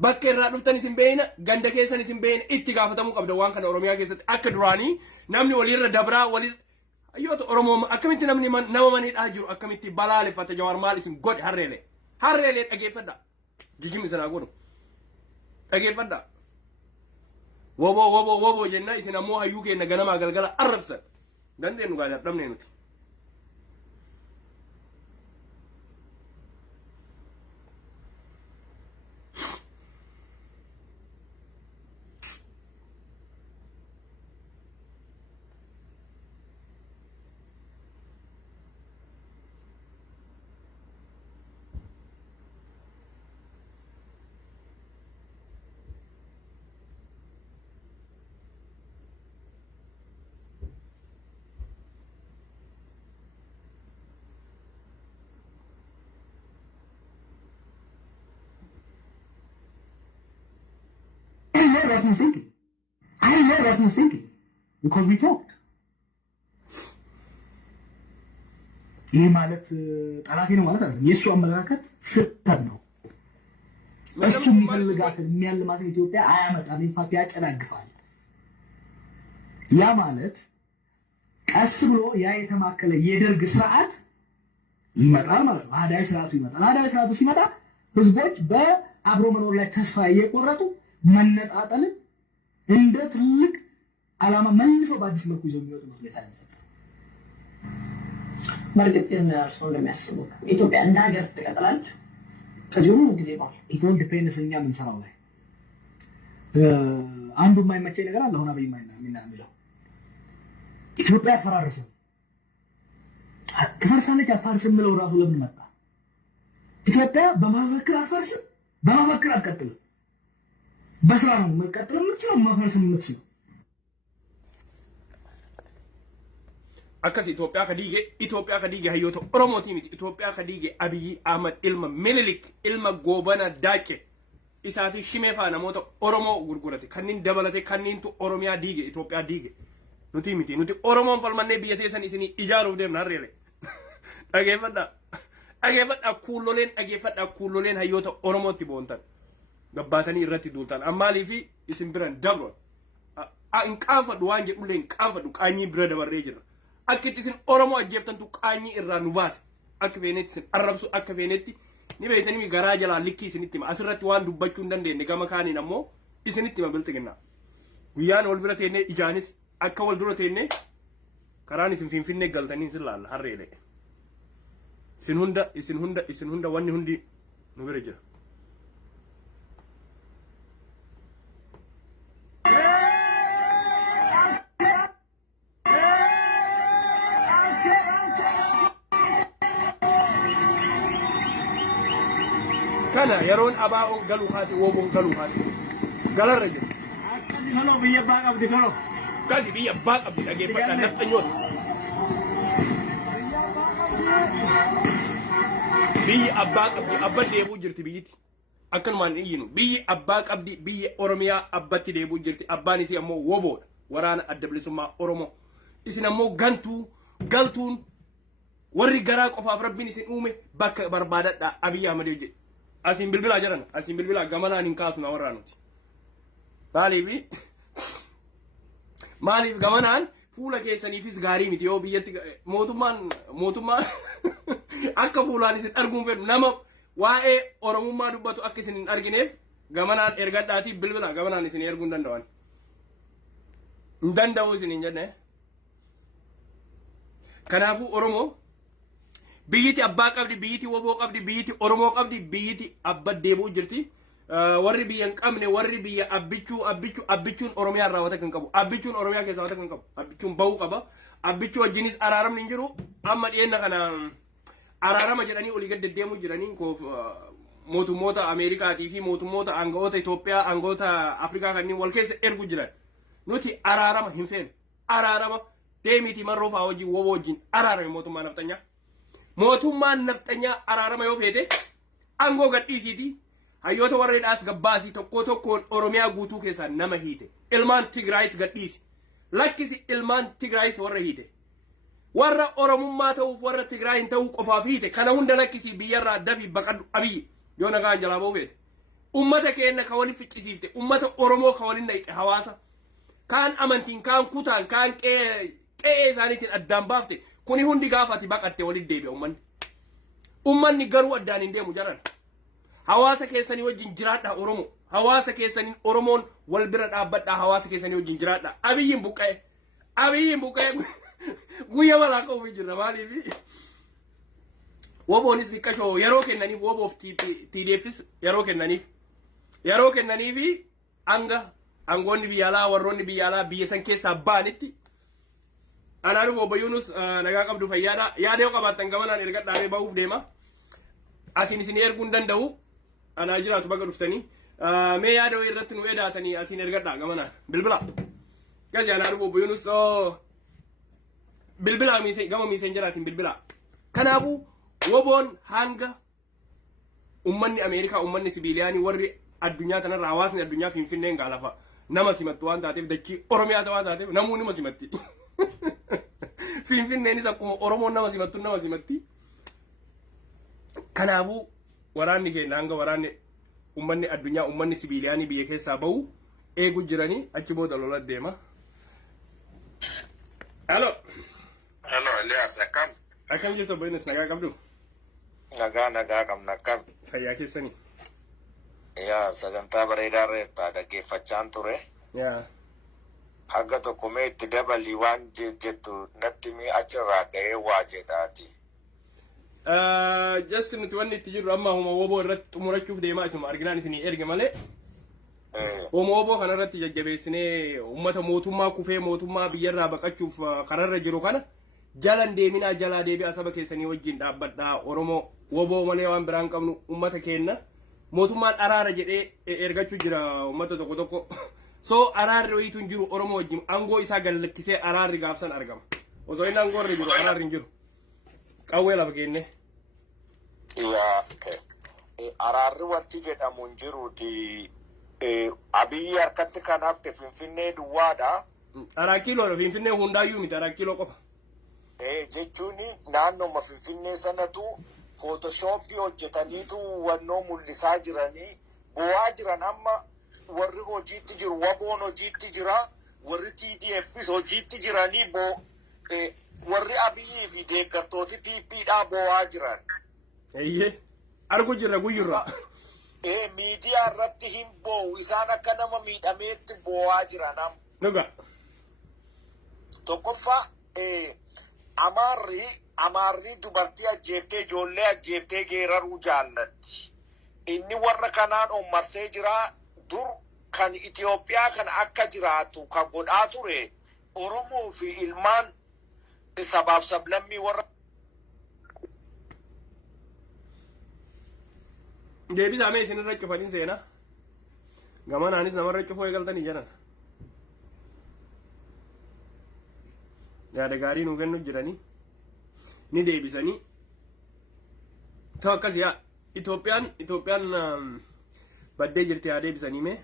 bakka irraa dhuftan isin beeyna ganda keessan isin beeyna itti gaafatamuu qabda waan kana Oromiyaa keessatti akka duraanii namni walirra dabraa hayyoota Oromoo akkamitti namni nama maniidhaa jiru akkamitti balaaleffata Jawaar maal isin godhe harreelee dhageeffadha jijjimni sanaa godhu dhageeffadha woboo jenna isin ammoo hayyuu keenya ganamaa galgala arrabsan dandeenyu gaa dadhabnee nuti. What he's thinking. I know what he's thinking because we talked. ይህ ማለት ጠላቴ ነው ማለት አይደለም። የእሱ አመለካከት ስህተት ነው። እሱ የሚፈልጋትን የሚያልማትን ኢትዮጵያ አያመጣም። ኢንፋክት ያጨናግፋል። ያ ማለት ቀስ ብሎ ያ የተማከለ የደርግ ስርዓት ይመጣል ማለት ነው። አህዳዊ ስርዓቱ ይመጣል። አህዳዊ ስርዓቱ ሲመጣ ህዝቦች በአብሮ መኖር ላይ ተስፋ እየቆረጡ መነጣጠልን እንደ ትልቅ ዓላማ መልሰው በአዲስ መልኩ ይዘው የሚወጡበት ሁኔታ ነው። በእርግጥ ግን እርስዎ እንደሚያስቡት ኢትዮጵያ እንደ ሀገር ትቀጥላለች ከዚሁም ጊዜ በኋላ ኢትዮ ዲፔንደንስ እኛ የምንሰራው ላይ አንዱ የማይመቸኝ ነገር አለ። አሁን አብይ የሚለው ኢትዮጵያ አትፈራርስም ትፈርሳለች አትፈርስም የምለው ራሱ ለምን መጣ? ኢትዮጵያ በመፈክር አትፈርስም፣ በመፈክር አትቀጥልም። በስራ ነው መቀጠል የምትችለው መፈርስ የምትችለው። አከስ ኢትዮጵያ ከዲጌ hayyoota Oromooti miti ኢትዮጵያ ከዲጌ አብይ አህመድ ሚኒሊክ ኢልማ ጎበና ዳቄ isaa fi shimee faa namoota Oromoo gurgurate kanneen dabalate kanneentu Oromiyaa diige Itoophiyaa diige nuti miti nuti Oromoon falmannee biyya teessan isinii ijaaruuf deemna harreele dhageeffadha kuulloleen hayyoota Oromootti boontan gabbaatanii irratti duultan ammaalii fi isin biran dabroon in qaanfadhu waan jedhullee in qaanfadhu qaanyii bira dabarree jirra akka itti isin Oromoo ajjeeftantu qaanyii irraa nu baase akka feenetti isin arrabsu akka feenetti ni beeytanii garaa jalaa likkii isinitti hima asirratti waan dubbachuu hin dandeenye gama kaaniin ammoo isinitti hima bilxiginnaa guyyaan wal bira teennee ijaanis akka wal dura teennee karaan isin Finfinnee galtanii isin laalla harreelee isin hunda wanni hundi nu bira jira. Kana yeroon abaa'oon galuu haati woboon galuu haati galarra jiru. Akkasii kanoo biyya abbaa qabdi kanoo. Kasi biyya abbaa qabdi dhageeffadha nafxanyoota. Biyyi abbaa qabdi abba deebuu jirti biyyiti. Akkanumaan iyyinu biyyi abbaa qabdi biyya Oromiyaa abbatti deebuu jirti abbaan isii ammoo woboodha waraana adda bilisummaa Oromoo. Isin ammoo galtuun warri garaa qofaaf rabbiin isin uume bakka barbaadadha Abiy Ahmed jedhe. Asin bilbilaa jiran asin bilbilaa gamanaan hin kaasu na warraa nuti. Maaliif gamanaan fuula keessaniifis gaarii miti yoo biyyatti mootummaan akka fuulaan isin arguun fedhu nama waa'ee Oromummaa dubbatu akka isin hin argineef gamanaan ergadhaatiif bilbilaa gamanaan isin erguu hin danda'an. Hin danda'u isin hin jenne. Kanaafuu Oromoo biyyiti abbaa qabdi biyyiti woboo qabdi biyyiti Oromoo qabdi biyyiti abba deebuu jirti. Warri biyya hin qabne warri biyya abbichuun Oromiyaa irraa wata kan qabu abbichuun Oromiyaa keessaa wata kan qabu abbichuun bahuu qaba abbichuu wajjinis araaramni hin jiru amma dhiyeenya kana araarama jedhanii olii gad deddeemuu jiranii mootummoota Ameerikaatii fi mootummoota aangawoota Itoophiyaa aangawoota Afrikaa kanneen wal keessa ergu jiran nuti araarama hin feenu araarama deemiti marroo fa'aa wajjin woboo wajjin araarame mootummaan nafxanyaa araarama yoo feete aangoo gadhiisiiti. Hayyoota warreedhaas gabbaasii tokkoon Oromiyaa guutuu keessaa nama hiite. Ilmaan Tigraayis gadhiisi. Lakkisi ilmaan Tigraayis warra hiite. Warra Oromummaa ta'uuf warra Tigraay hin ta'uu qofaaf hiite. Kana hunda lakkisi biyyarraa dafi baqadhu Abiyyi yoo nagaan jalaa ba'uu feete. Ummata keenya ka waliin ficcisiifte. Ummata Oromoo ka waliin naqxe hawaasa. Kaan amantiin, kaan kutaan, kaan qe'ee isaaniitiin addaan baafte. Kuni hundi gaafati baqatte waliin deebi'a ummanni. Ummanni garuu addaan hin deemu jaran. Hawaasa keessanii wajjin jiraadha Oromoo. Hawaasa keessanii Oromoon wal bira dhaabbadha hawaasa keessanii wajjin jiraadha. Abiyyiin buqqa'e guyya balaa qabu jirra maaliif? Woboonis xiqqashoo yeroo kennaniif woboof TDFs yeroo kennaniif aangoonni biyya alaa warroonni biyya alaa biyya san keessaa ba'anitti anaanuuf obboyyuunus nagaa qabdu fayyaadha. Yaada yoo qabaattan gamanaan erga dhaabee ba'uuf deema. Asin isin erguu hin danda'u. Ana jiraatu baga dhuftanii mee yaada irratti nu edaatanii asin ergadhaa gamanaan bilbila gazi ana dhufu buyunus bilbila gama miiseen jiraatiin bilbila. Kanaafuu woboon hanga ummanni Ameerikaa ummanni sibiiliyaanii warri addunyaa kanarraa hawaasni addunyaa Finfinneen gaalafa nama simattu waan taateef dachii Oromiyaa waan taateef namuu nama simatti. Finfinneenis akkuma Oromoon nama simatti. Kanaafuu waraanni keenya hanga waraanni ummanni addunyaa ummanni sibiiliyaanii biyya keessaa bahu eegu jiranii achi booda lola deema. Hello, Elias, akkam jirtu obboleessi nagaa qabdu? Nagaa qabna akkam. Fayyaa keessanii? Yaa sagantaa bareedaa irratti dhaggeeffachaan ture. Yaa. Hanga tokko mee itti dabalii waan jettu natti mee achirraa ga'ee waa jedhaati. Just nuti wanni itti jirru amma homa woboo irratti xumurachuuf deemaa isuma arginaan isinii erge malee. Homa woboo kana irratti jajjabeessinee uummata mootummaa kufee mootummaa biyyarraa baqachuuf kararra jiru kana jalan deeminaa jalaa deebi'a saba keessanii wajjin dhaabbadhaa Oromoo woboo malee waan biraan qabnu uummata keenya mootummaan araara jedhee ergachuu jira uummata tokko. So araarri wayitu hin jiru Oromoo wajjin aangoo isaa gallakkisee araarri gaafsan argama. Osoo inni aangoo irra jiru araarri hin jiru. Qawwee lafa geenne. Yaa araarri wanti jedhamu hin jiruuti. Abiyyi harkatti kanaaf Finfinnee duwwaadha. Araa kiiloo Finfinnee hundaayyuu miti araa kiiloo qofa. Jechuun naannooma Finfinnee sanatu Photoshop hojjetaniitu wannoo mul'isaa jiranii bu'aa jiran amma warri hojiitti jiru waboon hojiitti jira warri TDFs hojiitti jiranii warri Abiyyii fi deeggartooti PPdhaa bu'aa jiran. Argu jirra guyyurra. Miidiyaa irratti hin boo'u isaan akka nama miidhameetti bu'aa jiran amma. Dhuga. Tokkoffaa Amaarri dubartii ajjeeftee ijoollee ajjeeftee geeraruu jaallatti. Inni warra kanaan marsee jira dur kan Itoophiyaa kan akka jiraatu kan godhaa ture Oromoo fi ilmaan sabaaf sablammii warra. Deebisaa mee isinirra cufaniin seenaa. Gamanaanis namarra cufuu eegaltanii jiran. Yaada gaarii nuu kennu jiranii. Ni deebisanii. Ta'u akkasii yaa Itoophiyaan baddee jirti yaa deebisanii mee.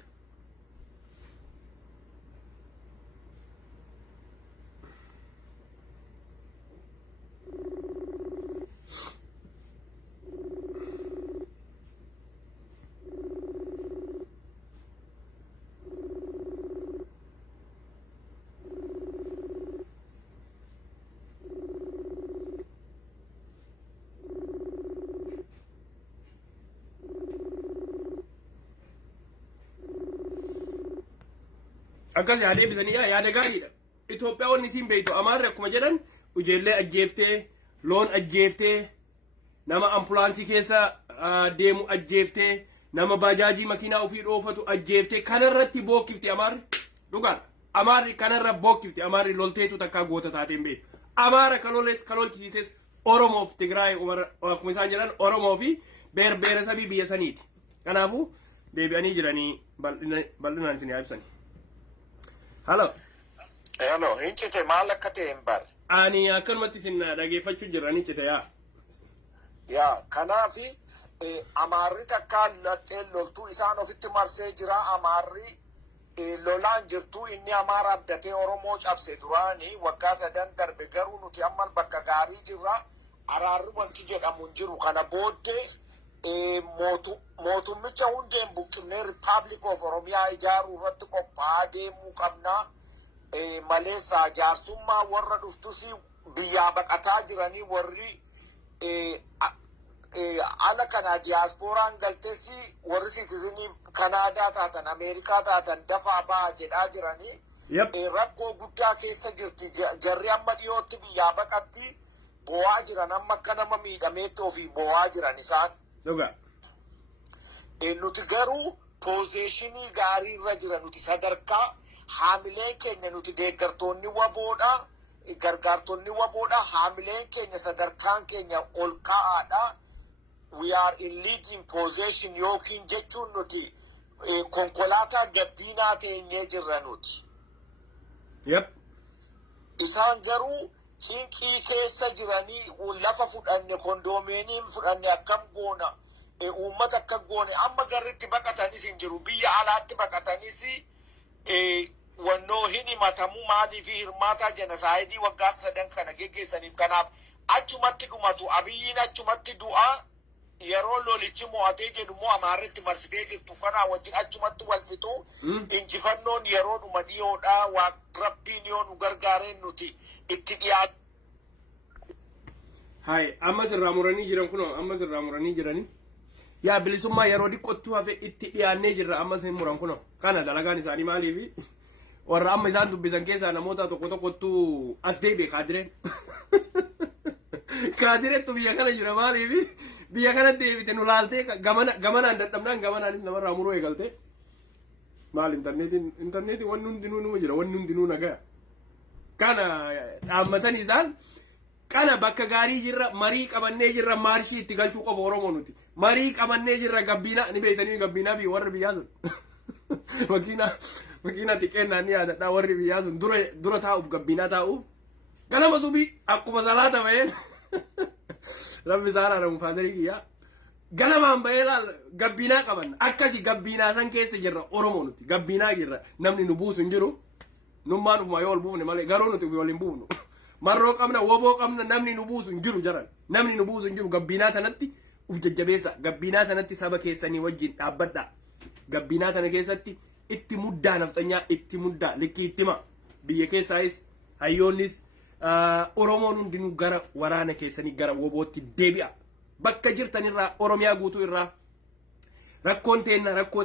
Akkas yaadee bisanii yaada gaariidha. Itoophiyaa wanni isiin beektu Amaarri akkuma jedhan ijoollee ajjeeftee, loon ajjeeftee, nama ambulaansii keessa deemu ajjeeftee, nama baajaajii makiinaa ofii dhoofatu ajjeeftee kanarratti bookkifti Amaarri. Dhugaan Amaarri kanarra bookkifti Amaarri lolteetu takkaa goota taateen beektu. Amaara kalolchisiises Oromoof Tigraay akkuma isaan jedhan Oromoo fi beeresabii biyya saniiti. Kanaafuu deebi'anii jiranii bal'inaan isin yaabsanii. Hello. Hello, hincite maal akka ta'e hin bare. Ani akkanumatti isin dhageeffachuu jirran hincite yaa. Yaa kanaafi Amaarri takka laxxee loltuu isaan ofitti marsee jira Amaarri lolaan jirtu inni Amaara abdatee Oromoo cabse duraanii waggaa 3 darbe garuu nuti amma bakka gaarii jirra araarri wanti jedhamu hin jiru kana booddee mootummicha hundeen buqqinee Republic of Oromiyaa ijaaruu irratti qophaa'aa deemuu qabna. Maleessa jaarsummaa warra dhuftus biyyaa baqataa jiranii warri ala kana diyaaspooraan galtees warri siitizinii Kanaadaa taatan Ameerikaa taatan dafaa ba'aa jedhaa jiranii. Rakkoo guddaa keessa jirti jarri amma dhiyootti biyyaa baqatti bo'aa jiran amma akka nama miidhameetti ofii bo'aa jiran isaan. Nuti garuu poozeeshinii gaarii irra jira nuti sadarkaa haamileen keenya nuti deeggartoonni waboodha gargaartonni waboodha haamileen keenya sadarkaan keenya ol ka'aadha. We are in leading position yookiin jechuun nuti konkolaataa gabbiinaa teenyee jirra nuti. Isaan garuu cinqii keessa jiranii lafa fudhanne kondoominiin fudhanne akkam goona. Uummata akka goone amma garritti baqatanis hin jiru biyya alaatti baqatanis wannoo hin himatamu maaliif hirmaataa jenosaayidii waggaa 3 kana geggeessaniif kanaaf achumatti dhumatu Abiyyiin achumatti du'aa yeroo lolichi mo'atee jedhu moo Amaarritti marsitee jirtu kanaa wajjin achumatti wal fixu injifannoon yeroo dhuma dhiyoodhaa waa rabbiin yoo nu gargaareen nuti itti dhiyaatu. Hai amma sirraa muranii jiran kunoo amma sirraa muranii jiranii. Yaa bilisummaa yeroo dhiqqottuu hafe itti dhiyaannee jirra amma isin muran kunoo kana dalagaan isaanii maaliif warra amma isaan dubbisan keessaa namoota tokkottu as deebi'e kaadireen. Kaadireettu biyya kana jira maaliif biyya kana deebite nu laaltee gamanaan dadhabnaan gamanaanis namarraa muruu eegalte. Maal intarneetiin wanni hundinuu numa jira wanni hundinuu nagaa. Kana dhaammatanii isaan kana bakka gaarii jirra marii qabannee jirra maarshii itti galchuu qabu Oromoo nuti. Marii qabannee jirra gabbinaa ni beeytanii gabbinaa bi warri biyyaa sun. Makiina xiqqeennaan ni yaadadhaa warri biyyaa sun dura taa'uuf gabbinaa taa'uuf. Ganama subii akkuma salaata baheen rabbi isaanaa na mufaasarii kiyyaa. Ganamaan bahee laal gabbinaa qabanna akkasi gabbinaa san keessa jirra Oromoo nuti gabbinaa jirra namni nu buusu hin jiru. Nummaan ufuma yoo ol buufne malee garuu nuti waliin buufnu. marroo qabna woboo qabna namni nu buusu hin jiru jaran namni nu buusu hin jiru gabbinaa tanatti uf jajjabeessa gabbinaa tanatti saba keessanii wajjin dhaabbadha gabbinaa tana keessatti itti muddaa naftanyaa itti muddaa likki ittima biyya keessaayis hayyoonnis oromoon hundinuu gara waraana keessanii gara wobootti deebi'a bakka jirtanirraa oromiyaa guutuu irraa rakkoon teenna rakkoo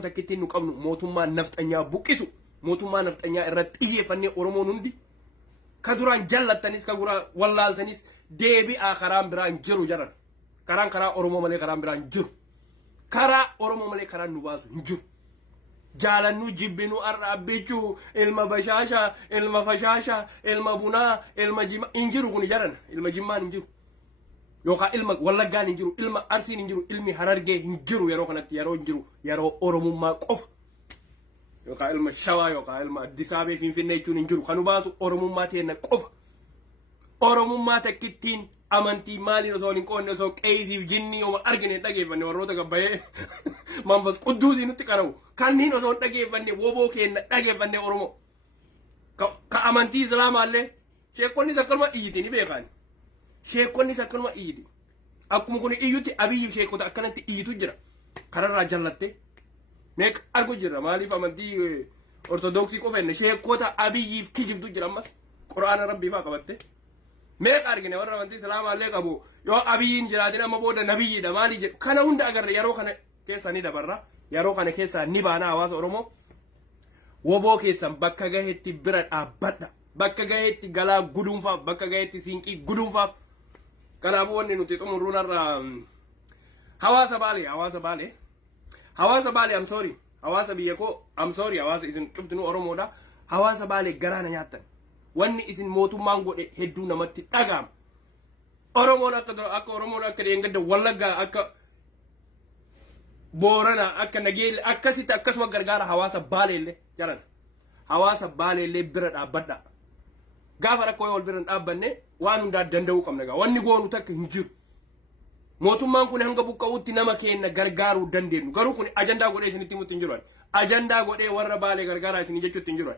takkittiin nu qabnu mootummaan naftanyaa buqqisu mootummaa naftanyaa irratti xiyyeeffannee oromoon hundi ka duraan jallattanis ka duraan wallaaltanis deebi'aa karaan biraan jiru jaran karaa oromoo malee karaan biraan jiru karaa oromoo malee karaan nu baasu hin jiru jaalannu jibbinu arraabbichuu ilma bashaasha ilma fashaasha ilma bunaa ilma jimmaa hin jiru kun jaran ilma jimmaan hin jiru yookaan ilma wallaggaan hin jiru ilma arsiin hin jiru ilmi harargee hin jiru yeroo kanatti yeroo hin jiru yeroo oromummaa qofa yookaan ilma shawaa yookaan ilma addisaabee finfinnee jechuun hin jiru kan baasu oromummaa teenna qofa oromummaa takkittiin amantii maaliin osoo hin qoonne osoo qeesiif jinnii yoo argine dhageeffanne warroota gabbayee manfas qudduusii nutti qara'u kanneen osoo hin dhageeffanne woboo keenna dhageeffanne oromoo ka amantii islaamaallee sheekonnis akkanuma iyyiti ni beekan sheekonnis akkanuma iyyiti akkuma kun iyyutti abiyyi sheekota akkanatti iyyitu jira kararraa jallatte meeq argu jira maaliif amantii ortodoksii qofenne sheekota abiyyiif kijibtu jira ammas quraana rabbii faa qabatte meeq argine warra amantii islaamaallee qabu yoo abiyyiin jiraatin amma booda nabiyyiidha maali jedhu kana hunda agarre yeroo kana keessa ni dabarra yeroo kana keessa ni baana hawaasa oromoo woboo keessan bakka gaheetti bira dhaabbadha bakka gaheetti galaa guduunfaaf bakka gaheetti siinqii guduunfaaf kanaafuu wanni nuti xumuruunarra hawaasa baalee am sorry hawaasa biyya koo am sorry hawaasa isin cuftinu oromoodha hawaasa baalee garaana nyaattan wanni isin mootummaan godhe hedduu namatti dhaga'ama oromoon akka oromoon akka deengadda wallaggaa akka boorana akka nageelle akkasitti akkasuma gargaara hawaasa baaleellee jaran hawaasa baaleellee bira dhaabbadha gaafa rakkoo wal bira dhaabbanne waan hundaa danda'uu qabna gaa wanni goonu takka hin jiru mootummaan kun hanga buqqa'utti nama keenya gargaaruu dandeenyu garuu kun ajandaa godhee isinitti himutti hin jiru ajandaa godhee warra baalee gargaaraa isinii jechuutti hin jiru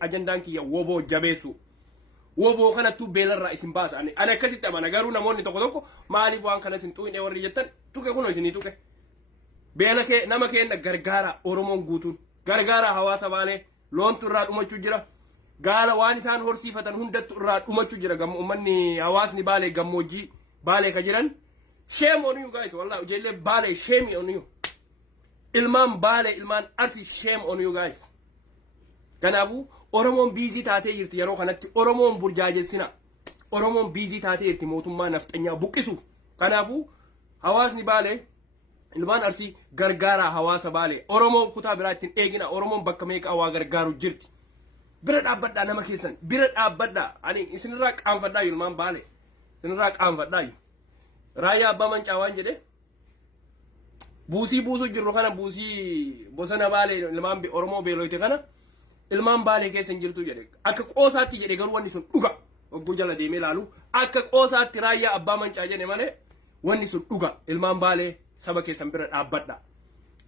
ajandaan kiyya woboo jabeessu woboo kanattuu beelarraa isin baasa ani akkasitti amana garuu namoonni tokko maaliif waan kana isin xuuxee warri jettan tuqe kunoo isinii tuqe beela kee nama keenya gargaara oromoon guutuun gargaara hawaasa baalee loontu irraa dhumachuu jira gaala waan isaan horsiifatan hundattu irraa dhumachuu jira ummanni hawaasni baalee gammoojjii baalee ka jiran shame on you guys wallahi ijoollee baalee shame on you ilmaan baalee ilmaan arsi shame on you guys kanaafuu oromoon biizii taatee jirti yeroo kanatti oromoon burjaajessina oromoon biizii taatee jirti mootummaa nafxanyaa buqqisuuf kanaafuu hawaasni baalee ilmaan arsii gargaaraa hawaasa baalee oromoo kutaa biraa ittiin eegina oromoon bakka meeqa waa gargaaru jirti bira dhaabbadhaa nama keessan bira dhaabbadhaa ani isinirraa qaanfadhaa ilmaan baalee isinirraa qaanfadhaa raayyaa abbaa mancaa waan jedhe buusii buusuu jirru kana buusii bosona baalee ilmaan oromoo beeloyte kana ilmaan baalee keessa hin jirtu jedhe akka qoosaatti jedhe garuu wanni sun dhuga ogguu jala deemee ilaalu akka qoosaatti raayyaa abbaa mancaa jedhe malee wanni sun dhuga ilmaan baalee saba keessan bira dhaabbadha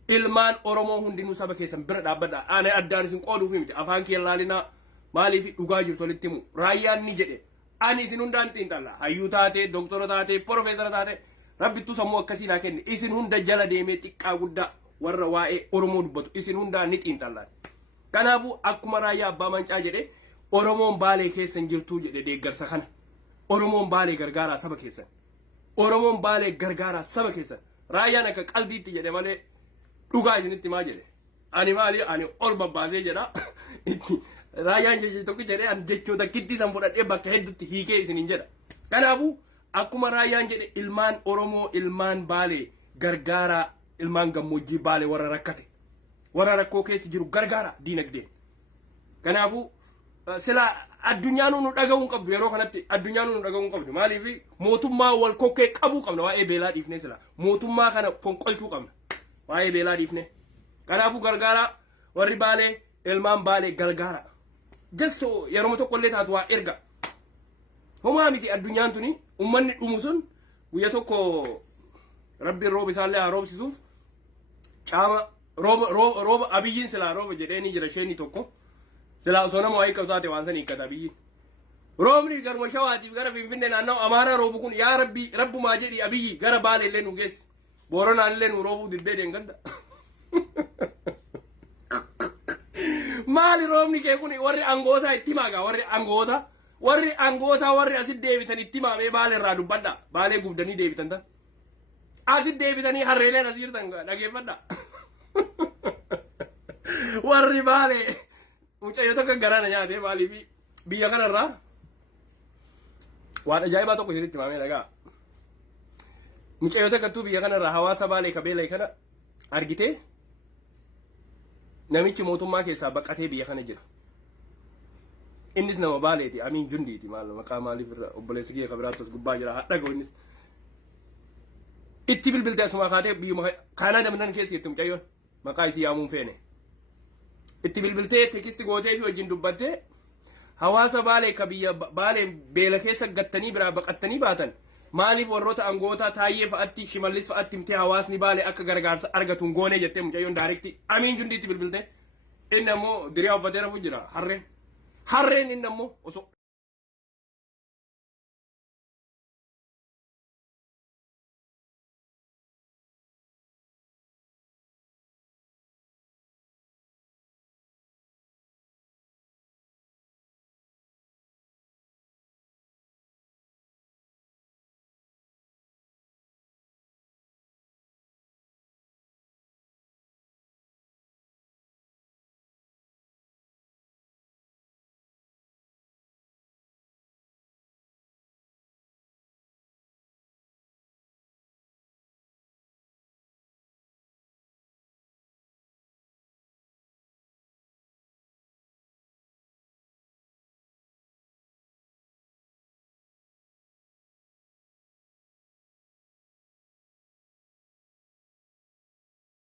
ilmaan oromoo hundinuu saba keessan bira dhaabbadha ani addaan isin qooduuf miti afaan kee laalinaa maaliif dhugaa jirtu walitti himu raayyaan ni jedhe ani isin hundaan xiinxalla hayyuu taate doktora taate profeesara taate rabbittu sammuu akkasii naa kenne isin hunda jala deemee xiqqaa guddaa warra waa'ee oromoo dubbatu isin hundaan ni xiinxalla kanaafuu akkuma raayyaa abbaa mancaa jedhe oromoon baalee keessan jirtuu jedhe deeggarsa kana oromoon baalee gargaaraa saba keessan oromoon baalee gargaaraa saba keessan raayyaan akka qalbiitti jedhe malee dhugaa isinitti maa jedhe ani maali ani ol babbaasee jedha raayyaan jechi tokko jedhe ani jechoota kitti san fudhadhee bakka heddutti hiikee isiniin jedha kanaafuu akkuma raayyaan jedhe ilmaan oromoo ilmaan baalee gargaaraa ilmaan gammoojjii baalee warra rakkate warra rakkoo keessa jiru gargaara diinagdee kanaafuu sila addunyaan nu dhaga'uu qabdu yeroo kanatti addunyaan nu dhaga'uu qabdu maaliif mootummaa wal kokkee qabuu qabna waa'ee beelaa dhiifne sila mootummaa kana fonqolchuu qabna waa'ee beelaa dhiifne kanaafuu gargaara warri baalee ilmaan baalee gargaara jesso yeroo tokkollee taatu waa erga homaa miti addunyaan tuni ummanni dhumu sun guyya tokko rabbiin rooba isaallee haa roobsisuuf caama rooba abiyyiin silaa rooba jedhee ni jira isheen tokko silaa osoo nama waa'ee qabsaate waan san hiikkata abiyyiin رومني غير مشاواتي غير في فينا أنا أمارة روبكون يا ربي رب ما جري أبي غير بالي لين وجس بورنا لين وروبو دبيدين غدا مالي رومني كيكوني وري أنغوتا إتماعا وري أنغوتا وري أسيد ديفيتان إتماع بالي رادو بدا بالي غودني ديفيتان تا أسيد ديفيتاني هريلين أسير تانغا لكن بدا وري بالي mucha yo takka garana nyaate maali fi biyya kanarraa waan ajaa'ibaa tokko isinitti himamee dhagaa mucha yo takka tu biyya kanarraa hawaasa baalee kabeelee kana argite namichi mootummaa keessaa baqatee biyya kana jira innis nama baaleeti amiin jundiiti maal maqaa maaliif irra obboleessi kiyya kabiraattos gubbaa jira hadha ga'u innis itti bilbiltee asuma kaatee biyyuma kaanaa damdan keessi itti mucayyoon maqaa isii yaamuun feene itti bilbiltee tekisti gootee fi wajjin dubbattee hawaasa baalee ka biyya baalee beela keessa gattanii biraa baqattanii baatan maaliif warroota angoota taayyee fa'atti shimallis fa'atti himtee hawaasni baalee akka gargaarsa argatuun goonee jettee mucayyoon daarekti amiin jundiitti bilbiltee inni ammoo diriyaa uffatee rafu jira harreen inni ammoo osoo